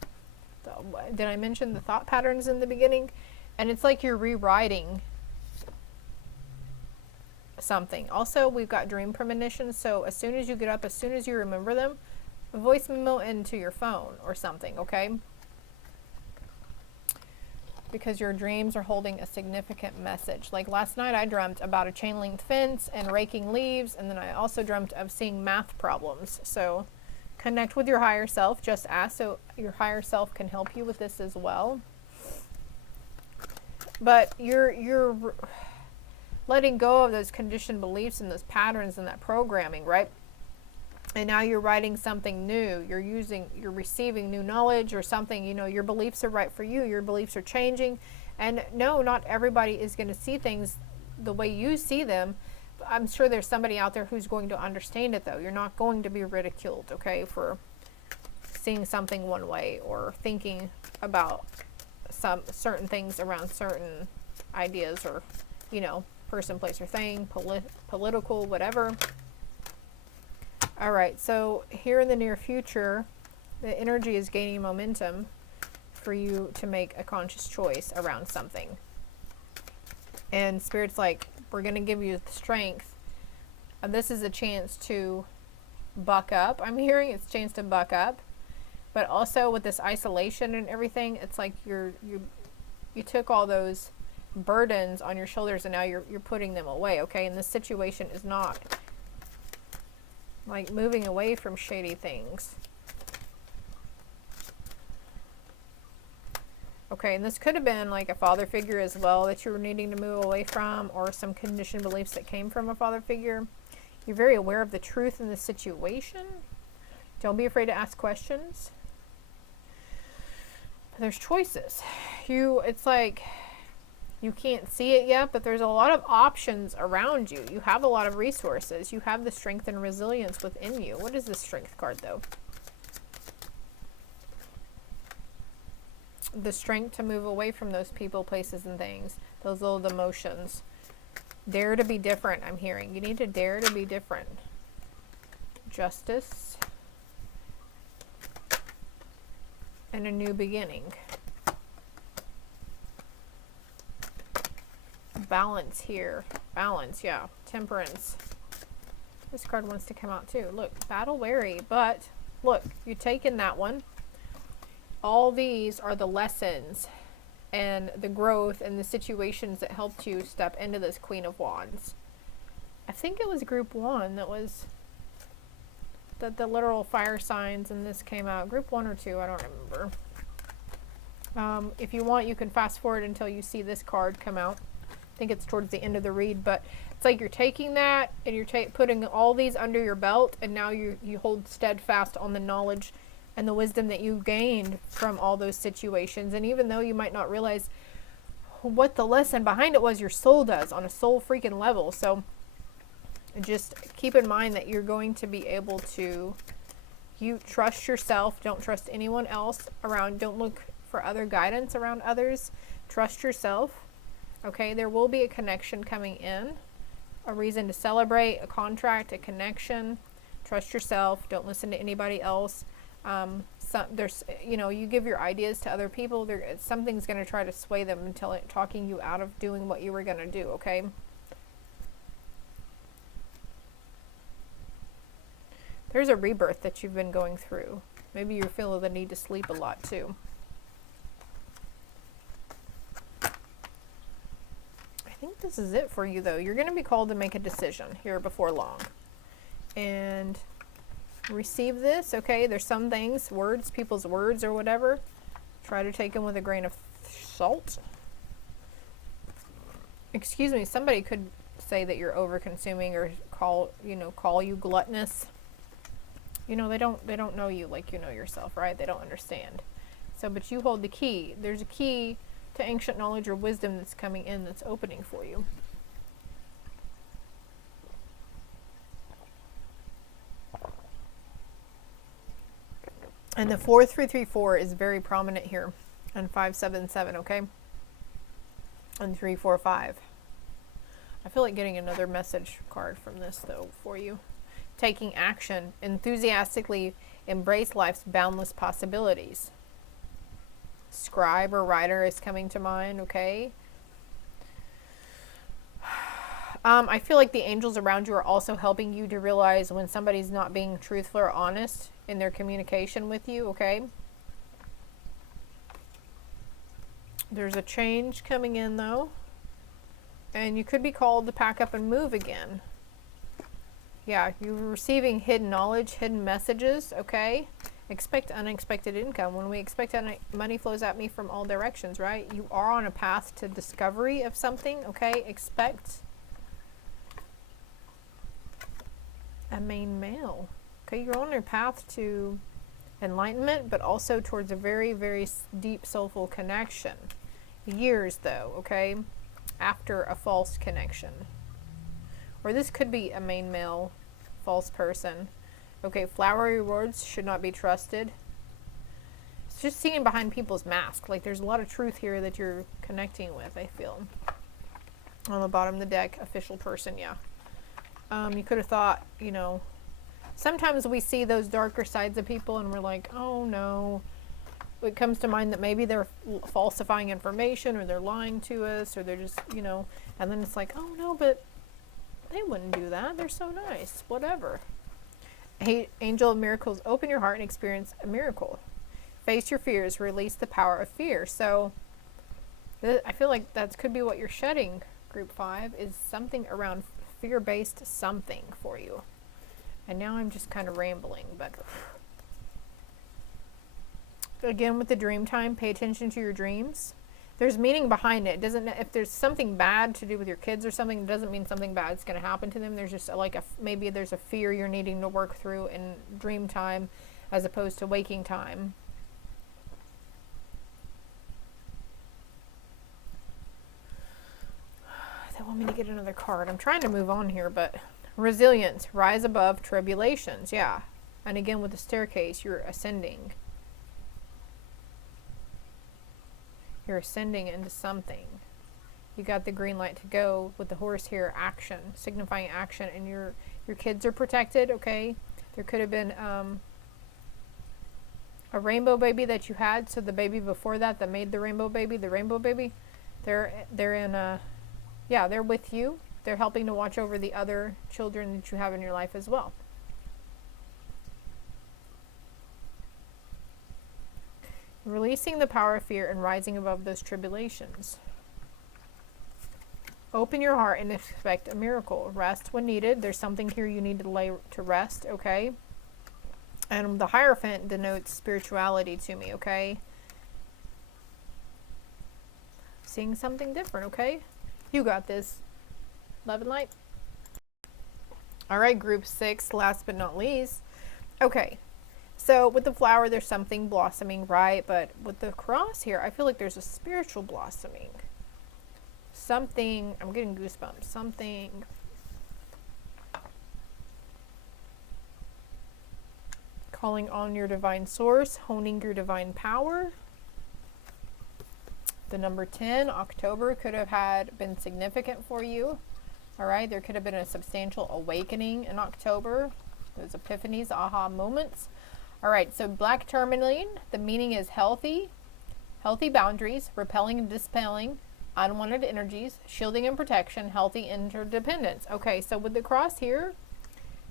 did I mention the thought patterns in the beginning? And it's like you're rewriting something. Also, we've got dream premonitions, so as soon as you get up, as soon as you remember them, a voice memo into your phone or something, okay? Because your dreams are holding a significant message. Like last night I dreamt about a chain link fence and raking leaves, and then I also dreamt of seeing math problems. So connect with your higher self, just ask, so your higher self can help you with this as well. But you're letting go of those conditioned beliefs and those patterns and that programming, right? And now you're writing something new. You're receiving new knowledge or something, you know, your beliefs are right for you. Your beliefs are changing. And no, not everybody is going to see things the way you see them. I'm sure there's somebody out there who's going to understand it, though. You're not going to be ridiculed, okay, for seeing something one way or thinking about some certain things around certain ideas or, you know, person, place, or thing, political, whatever. All right, so here in the near future, the energy is gaining momentum for you to make a conscious choice around something. And Spirit's like, we're going to give you the strength. This is a chance to buck up. I'm hearing it's a chance to buck up. But also with this isolation and everything, it's like you took all those burdens on your shoulders and now you're putting them away, okay? And this situation is not like moving away from shady things. Okay, and this could have been like a father figure as well that you were needing to move away from, or some conditioned beliefs that came from a father figure. You're very aware of the truth in the situation. Don't be afraid to ask questions. But there's choices. It's like you can't see it yet, but there's a lot of options around you. You have a lot of resources. You have the strength and resilience within you. What is this strength card though? The strength to move away from those people, places, and things. Those old emotions. Dare to be different, I'm hearing. You need to dare to be different. Justice. And a new beginning. Balance here. Balance, yeah. Temperance. This card wants to come out too. Look, battle weary, but look, you've taken that one. All these are the lessons and the growth and the situations that helped you step into this Queen of Wands. I think it was group 1 that was the literal fire signs, and this came out. Group 1 or 2, I don't remember. If you want, you can fast forward until you see this card come out. I think it's towards the end of the read, but it's like you're taking that and you're putting all these under your belt, and now you hold steadfast on the knowledge and the wisdom that you gained from all those situations. And even though you might not realize what the lesson behind it was, your soul does on a soul freaking level. So just keep in mind that you're going to be able to, you trust yourself. Don't trust anyone else around. Don't look for other guidance around others. Trust yourself. Okay, there will be a connection coming in, a reason to celebrate, a contract, a connection. Trust yourself. Don't listen to anybody else. There's, you give your ideas to other people, something's going to try to sway them until talking you out of doing what you were going to do, okay? There's a rebirth that you've been going through. Maybe you're feeling the need to sleep a lot too. I think this is it for you though. You're going to be called to make a decision here before long. And receive this, okay? There's some things, people's words or whatever. Try to take them with a grain of salt. Excuse me, somebody could say that you're over consuming or call you gluttonous. They don't know you like you know yourself, right? They don't understand. So, but you hold the key. There's a key to ancient knowledge or wisdom that's coming in, that's opening for you. And the 4334 is very prominent here, and 577, okay? And 345. I feel like getting another message card from this, though, for you. Taking action. Enthusiastically embrace life's boundless possibilities. Scribe or writer is coming to mind, okay? I feel like the angels around you are also helping you to realize when somebody's not being truthful or honest in their communication with you, okay? There's a change coming in, though. And you could be called to pack up and move again. Yeah, you're receiving hidden knowledge, hidden messages, okay? Expect unexpected income. When we expect money flows at me from all directions, right? You are on a path to discovery of something, okay? Expect a main male. Okay, you're on your path to enlightenment, but also towards a very, very deep soulful connection. Years, though, okay? After a false connection. Or this could be a main male, false person. Okay, flowery words should not be trusted. It's just seeing behind people's masks. Like, there's a lot of truth here that you're connecting with, I feel. On the bottom of the deck, official person, yeah. You could have thought, sometimes we see those darker sides of people and we're like, oh no. It comes to mind that maybe they're falsifying information, or they're lying to us, or they're just, and then it's like, oh no, but they wouldn't do that. They're so nice. Whatever. Hey, angel of miracles, open your heart and experience a miracle. Face your fears, release the power of fear. So I feel like that could be what you're shedding, group 5, is something around fear-based something for you. And now I'm just kind of rambling, but Again, with the dream time, pay attention to your dreams. There's meaning behind it. It doesn't, if there's something bad to do with your kids or something, it doesn't mean something bad is going to happen to them. There's just like maybe there's a fear you're needing to work through in dream time as opposed to waking time. They want me to get another card. I'm trying to move on here, but resilience, rise above tribulations. Yeah. And again, with the staircase, you're ascending. You're ascending into something. You got the green light to go with the horse here, action, signifying action, and your kids are protected, okay? There could have been a rainbow baby that you had, so the baby before that made the rainbow baby, they're in yeah, they're with you. They're helping to watch over the other children that you have in your life as well. Releasing the power of fear and rising above those tribulations. Open your heart and expect a miracle. Rest when needed. There's something here you need to lay to rest, okay? And the Hierophant denotes spirituality to me, okay? Seeing something different, okay? You got this. Love and light. All right, group 6, last but not least. Okay. So with the flower, there's something blossoming, right? But with the cross here, I feel like there's a spiritual blossoming. Something, I'm getting goosebumps, something. Calling on your divine source, honing your divine power. The number 10, October, could have been significant for you. All right, there could have been a substantial awakening in October. Those epiphanies, aha moments. All right, so black tourmaline, the meaning is healthy boundaries, repelling and dispelling unwanted energies, shielding and protection, healthy interdependence. Okay, so with the cross here,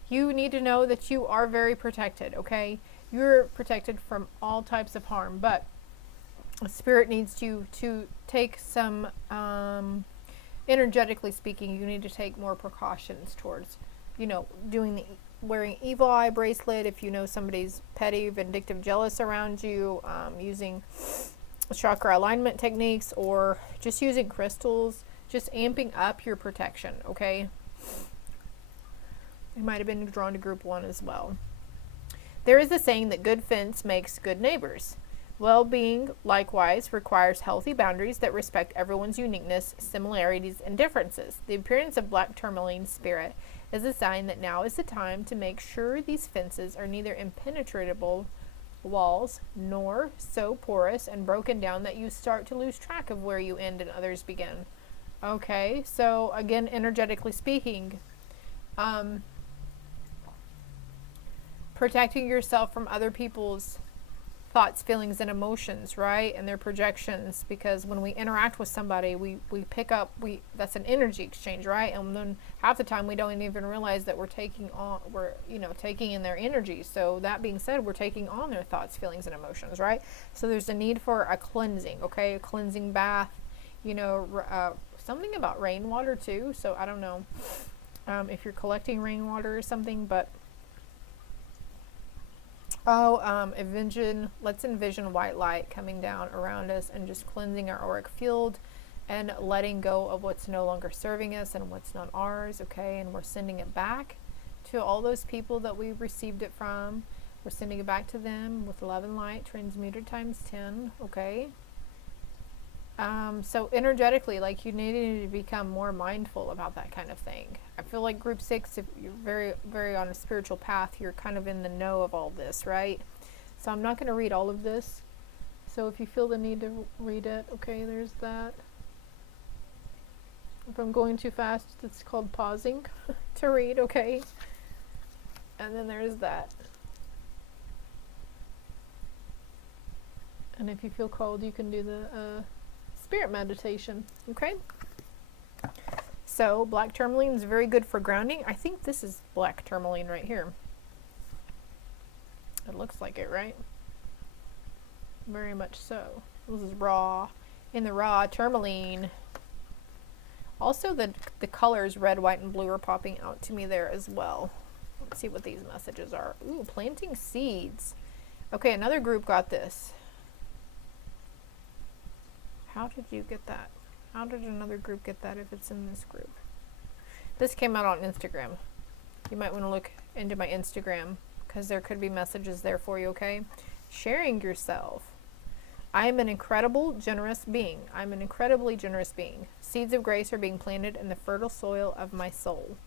you need to know that you are very protected, okay? You're protected from all types of harm, but Spirit needs you to take some, energetically speaking, you need to take more precautions towards, wearing evil eye bracelet if you know somebody's petty, vindictive, jealous around you, using chakra alignment techniques, or just using crystals, just amping up your protection, okay? You might have been drawn to group 1 as well. There is a saying that good fence makes good neighbors. Well-being, likewise, requires healthy boundaries that respect everyone's uniqueness, similarities, and differences. The appearance of black tourmaline spirit is a sign that now is the time to make sure these fences are neither impenetrable walls nor so porous and broken down that you start to lose track of where you end and others begin. Okay, so again, energetically speaking, protecting yourself from other people's thoughts, feelings, and emotions, right? And their projections, because when we interact with somebody, we pick up, that's an energy exchange, right? And then half the time we don't even realize that we're taking in their energy. So that being said, we're taking on their thoughts, feelings, and emotions, right? So there's a need for a cleansing, okay? A cleansing bath, something about rainwater too. So I don't know if you're collecting rainwater or something, but let's envision white light coming down around us and just cleansing our auric field and letting go of what's no longer serving us and what's not ours, okay? And we're sending it back to all those people that we received it from. We're sending it back to them with love and light, transmuted times 10, okay? So energetically, like, you need to become more mindful about that kind of thing. I feel like group 6, if you're very, very on a spiritual path, you're kind of in the know of all this, right? So I'm not going to read all of this. So if you feel the need to read it, okay, there's that. If I'm going too fast, it's called pausing to read, okay? And then there's that. And if you feel called, you can do the spirit meditation, okay? So black tourmaline is very good for grounding. I think this is black tourmaline right here. It looks like it, right? Very much so. This is raw. In the raw tourmaline. Also the colors red, white, and blue are popping out to me there as well. Let's see what these messages are. Ooh, planting seeds. Okay, another group got this. How did you get that? How did another group get that if it's in this group? This came out on Instagram. You might want to look into my Instagram because there could be messages there for you, okay? Sharing yourself. I am an incredible, generous being. I'm an incredibly generous being. Seeds of grace are being planted in the fertile soil of my soul.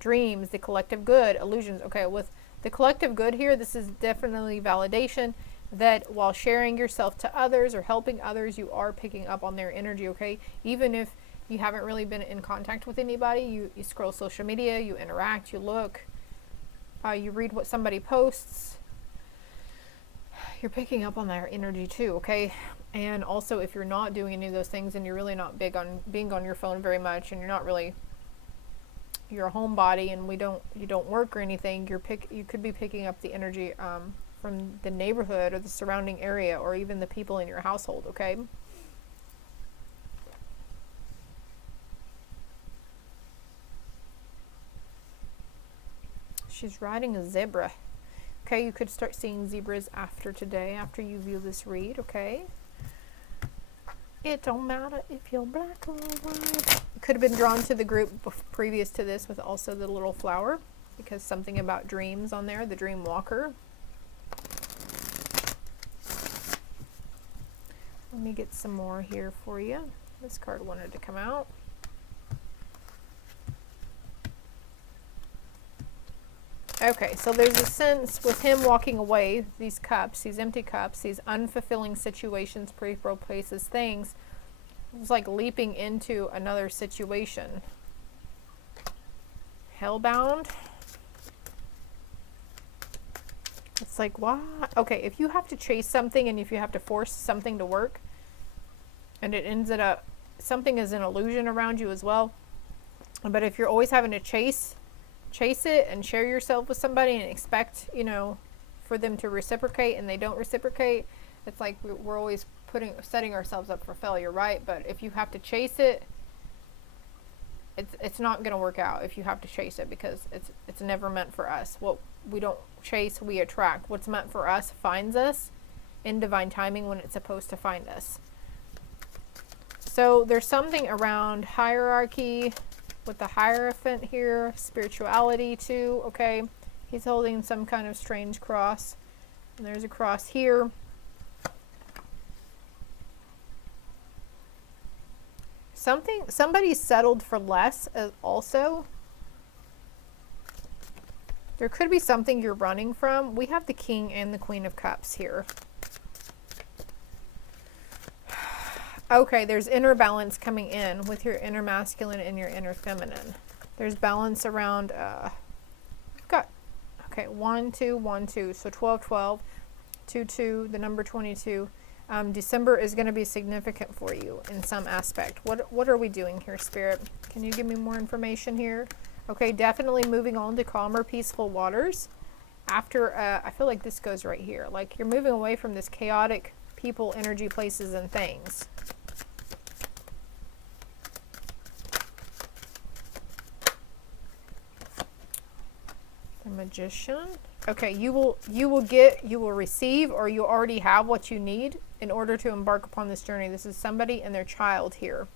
Dreams, the collective good, illusions. Okay, with the collective good here, this is definitely validation that while sharing yourself to others or helping others, you are picking up on their energy, okay? Even if you haven't really been in contact with anybody, you scroll social media, you interact, you look, you read what somebody posts, you're picking up on their energy too, okay? And also if you're not doing any of those things and you're really not big on being on your phone very much and you're not really, you're a homebody and you don't work or anything, you could be picking up the energy from the neighborhood or the surrounding area or even the people in your household, okay? She's riding a zebra. Okay, you could start seeing zebras after today, after you view this read, okay? It don't matter if you're black or white. You could have been drawn to the group previous to this with also the little flower because something about dreams on there, the dream walker. Let me get some more here for you. This card wanted to come out. Okay, so there's a sense with him walking away, these cups, these empty cups, these unfulfilling situations, people, places, things. It's like leaping into another situation. Hellbound. It's like, what? Okay, if you have to chase something and if you have to force something to work and it ends up, something is an illusion around you as well. But if you're always having to chase it and share yourself with somebody and expect, you know, for them to reciprocate and they don't reciprocate, it's like we're always setting ourselves up for failure, right? But if you have to chase it, it's not going to work out if you have to chase it because it's never meant for us. What we don't chase, we attract. What's meant for us finds us in divine timing when it's supposed to find us. So there's something around hierarchy with the Hierophant here, spirituality too, okay? He's holding some kind of strange cross. And there's a cross here. Somebody settled for less also. There could be something you're running from. We have the King and the Queen of Cups here. Okay, there's inner balance coming in with your inner masculine and your inner feminine. There's balance around, we've got, okay, 1, 2, 1, 2. So 12, 12, 2, 2, the number 22. December is going to be significant for you in some aspect. What are we doing here, Spirit? Can you give me more information here? Okay, definitely moving on to calmer, peaceful waters. After, I feel like this goes right here. Like you're moving away from this chaotic people, energy, places, and things. The Magician. Okay, you will receive, or you already have what you need in order to embark upon this journey. This is somebody and their child here.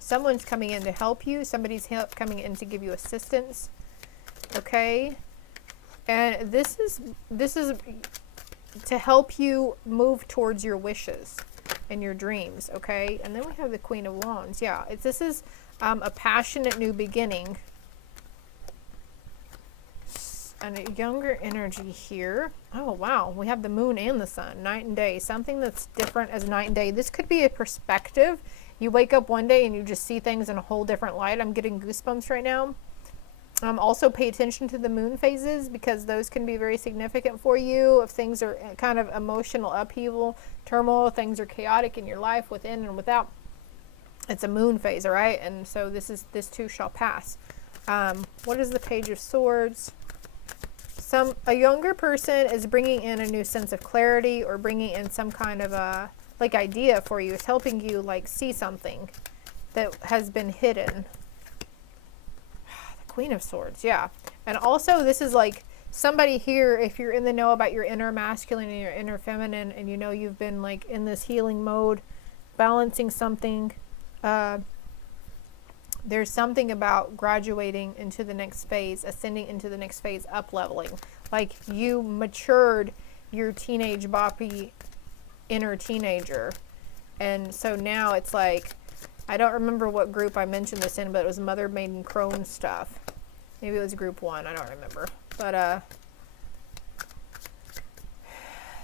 Someone's coming in to help you. Somebody's coming in to give you assistance. Okay, and this is to help you move towards your wishes and your dreams. Okay, and then we have the Queen of Wands. Yeah, this is a passionate new beginning. And a younger energy here. Oh, wow. We have the moon and the sun, night and day. Something that's different as night and day. This could be a perspective. You wake up one day and you just see things in a whole different light. I'm getting goosebumps right now. Also pay attention to the moon phases because those can be very significant for you. If things are kind of emotional upheaval, turmoil, things are chaotic in your life within and without. It's a moon phase, all right? And so this too shall pass. What is the Page of Swords? A younger person is bringing in a new sense of clarity or bringing in some kind of a idea for you. It's helping you like see something that has been hidden. The Queen of Swords, yeah. And also this is like somebody here, if you're in the know about your inner masculine and your inner feminine and you know you've been like in this healing mode balancing something. There's something about graduating into the next phase, ascending into the next phase, up leveling. Like you matured your teenage boppy inner teenager. And so now it's like, I don't remember what group I mentioned this in, but it was Mother Maiden Crone stuff. Maybe it was group 1, I don't remember. But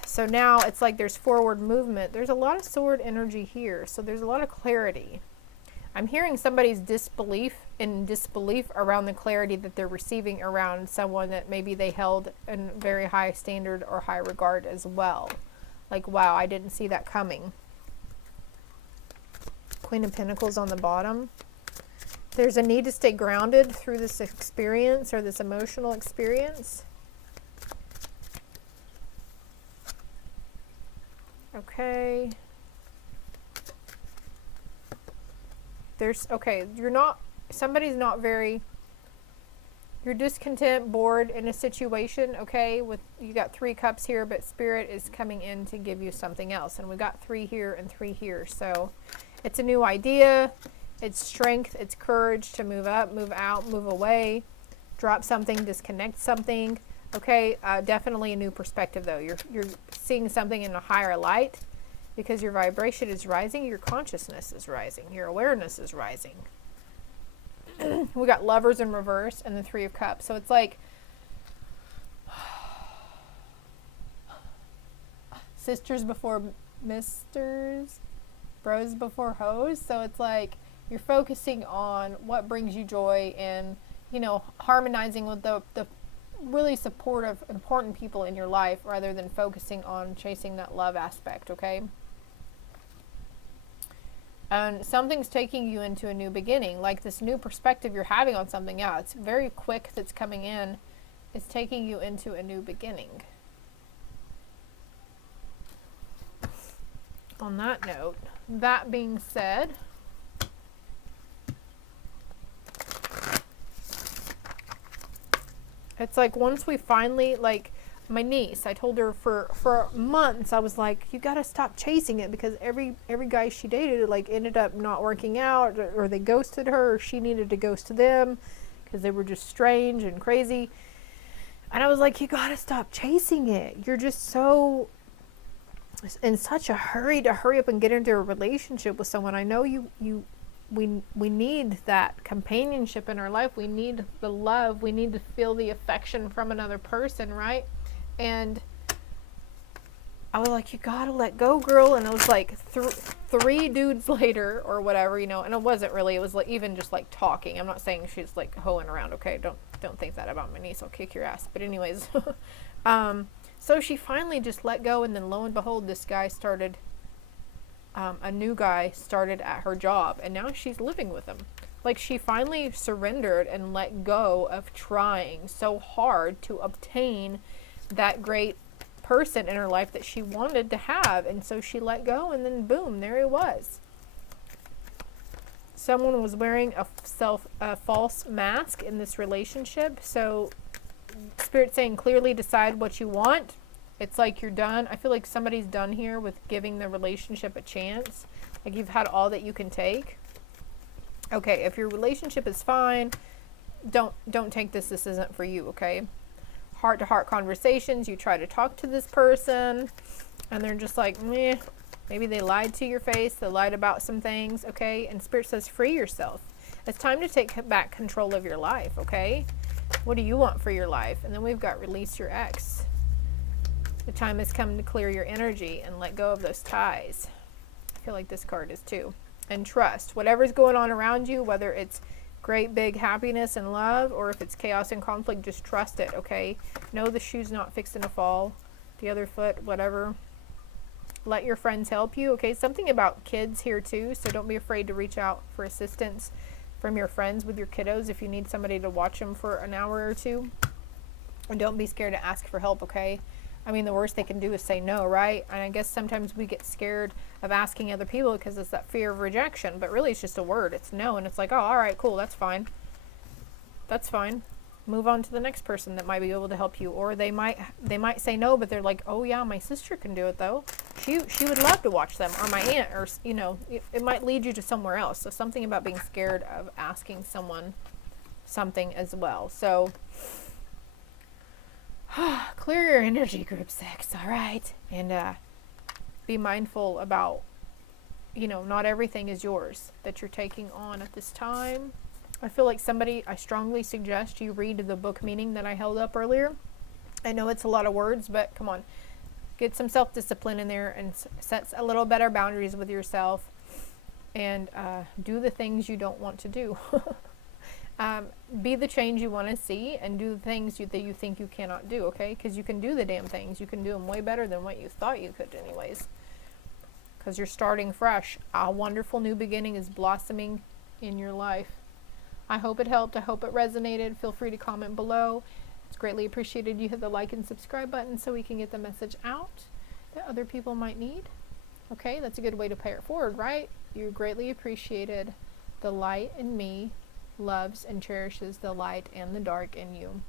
so now it's like there's forward movement. There's a lot of sword energy here, so there's a lot of clarity. I'm hearing somebody's disbelief around the clarity that they're receiving around someone that maybe they held in very high standard or high regard as well. Like, wow, I didn't see that coming. Queen of Pentacles on the bottom. There's a need to stay grounded through this experience or this emotional experience. Okay. Somebody's not very, you're discontent, bored in a situation, okay? You got 3 cups here, but Spirit is coming in to give you something else. And we got 3 here and 3 here. So it's a new idea. It's strength. It's courage to move up, move out, move away, drop something, disconnect something. Okay, definitely a new perspective though. You're seeing something in a higher light because your vibration is rising, your consciousness is rising, your awareness is rising. We got Lovers in reverse and the 3 of Cups. So it's like sisters before misters, bros before hoes. So it's like you're focusing on what brings you joy and, you know, harmonizing with the really supportive, important people in your life rather than focusing on chasing that love aspect, okay? And something's taking you into a new beginning, like this new perspective you're having on something. Yeah, it's very quick that's coming in. It's taking you into a new beginning. On that note, that being said, it's like once we finally, like my niece, I told her for months, I was like, you got to stop chasing it, because every guy she dated like ended up not working out, or they ghosted her, or she needed to ghost them because they were just strange and crazy. And I was like, you got to stop chasing it. You're just so in such a hurry to hurry up and get into a relationship with someone. I know we need that companionship in our life. We need the love. We need to feel the affection from another person, right? And I was like, you gotta let go, girl. And it was like 3 dudes later or whatever, you know, and it wasn't really, it was like even just like talking. I'm not saying she's like hoeing around, okay? Don't think that about my niece. I'll kick your ass. But anyways, so she finally just let go, and then lo and behold, this guy started, a new guy started at her job, and now she's living with him. Like, she finally surrendered and let go of trying so hard to obtain that great person in her life that she wanted to have. And so she let go, and then boom, there it was. Someone was wearing a false mask in this relationship. So Spirit saying, clearly decide what you want. It's like you're done. I feel like somebody's done here with giving the relationship a chance. Like, you've had all that you can take. Okay, if your relationship is fine, don't take this isn't for you, okay? Heart-to-heart conversations, you try to talk to this person, and they're just like, meh. Maybe they lied to your face, they lied about some things, okay? And Spirit says, free yourself. It's time to take back control of your life, okay? What do you want for your life? And then we've got release your ex. The time has come to clear your energy and let go of those ties. I feel like this card is too. And trust. Whatever's going on around you, whether it's great big happiness and love, or if it's chaos and conflict, just trust it, okay? Know the shoe's not fixing to fall. The other foot, whatever. Let your friends help you, okay? Something about kids here too, so don't be afraid to reach out for assistance from your friends with your kiddos if you need somebody to watch them for an hour or two. And don't be scared to ask for help, okay? I mean, the worst they can do is say no, right? And I guess sometimes we get scared of asking other people because it's that fear of rejection. But really, it's just a word. It's no. And it's like, oh, all right, cool. That's fine. That's fine. Move on to the next person that might be able to help you. Or they might say no, but they're like, oh, yeah, my sister can do it, though. she would love to watch them, or my aunt, or you know, it might lead you to somewhere else. So something about being scared of asking someone something as well. So clear your energy, group 6. All right, and be mindful about, you know, not everything is yours that you're taking on at this time. I feel like I strongly suggest you read the book Meaning that I held up earlier. I know it's a lot of words, but come on. Get some self-discipline in there and set a little better boundaries with yourself, and do the things you don't want to do. Be the change you want to see, and do the things that you think you cannot do, okay? Because you can do the damn things. You can do them way better than what you thought you could anyways. Because you're starting fresh. A wonderful new beginning is blossoming in your life. I hope it helped. I hope it resonated. Feel free to comment below. It's greatly appreciated you hit the like and subscribe button so we can get the message out that other people might need. Okay, that's a good way to pay it forward, right? You're greatly appreciated. The light in me loves and cherishes the light and the dark in you.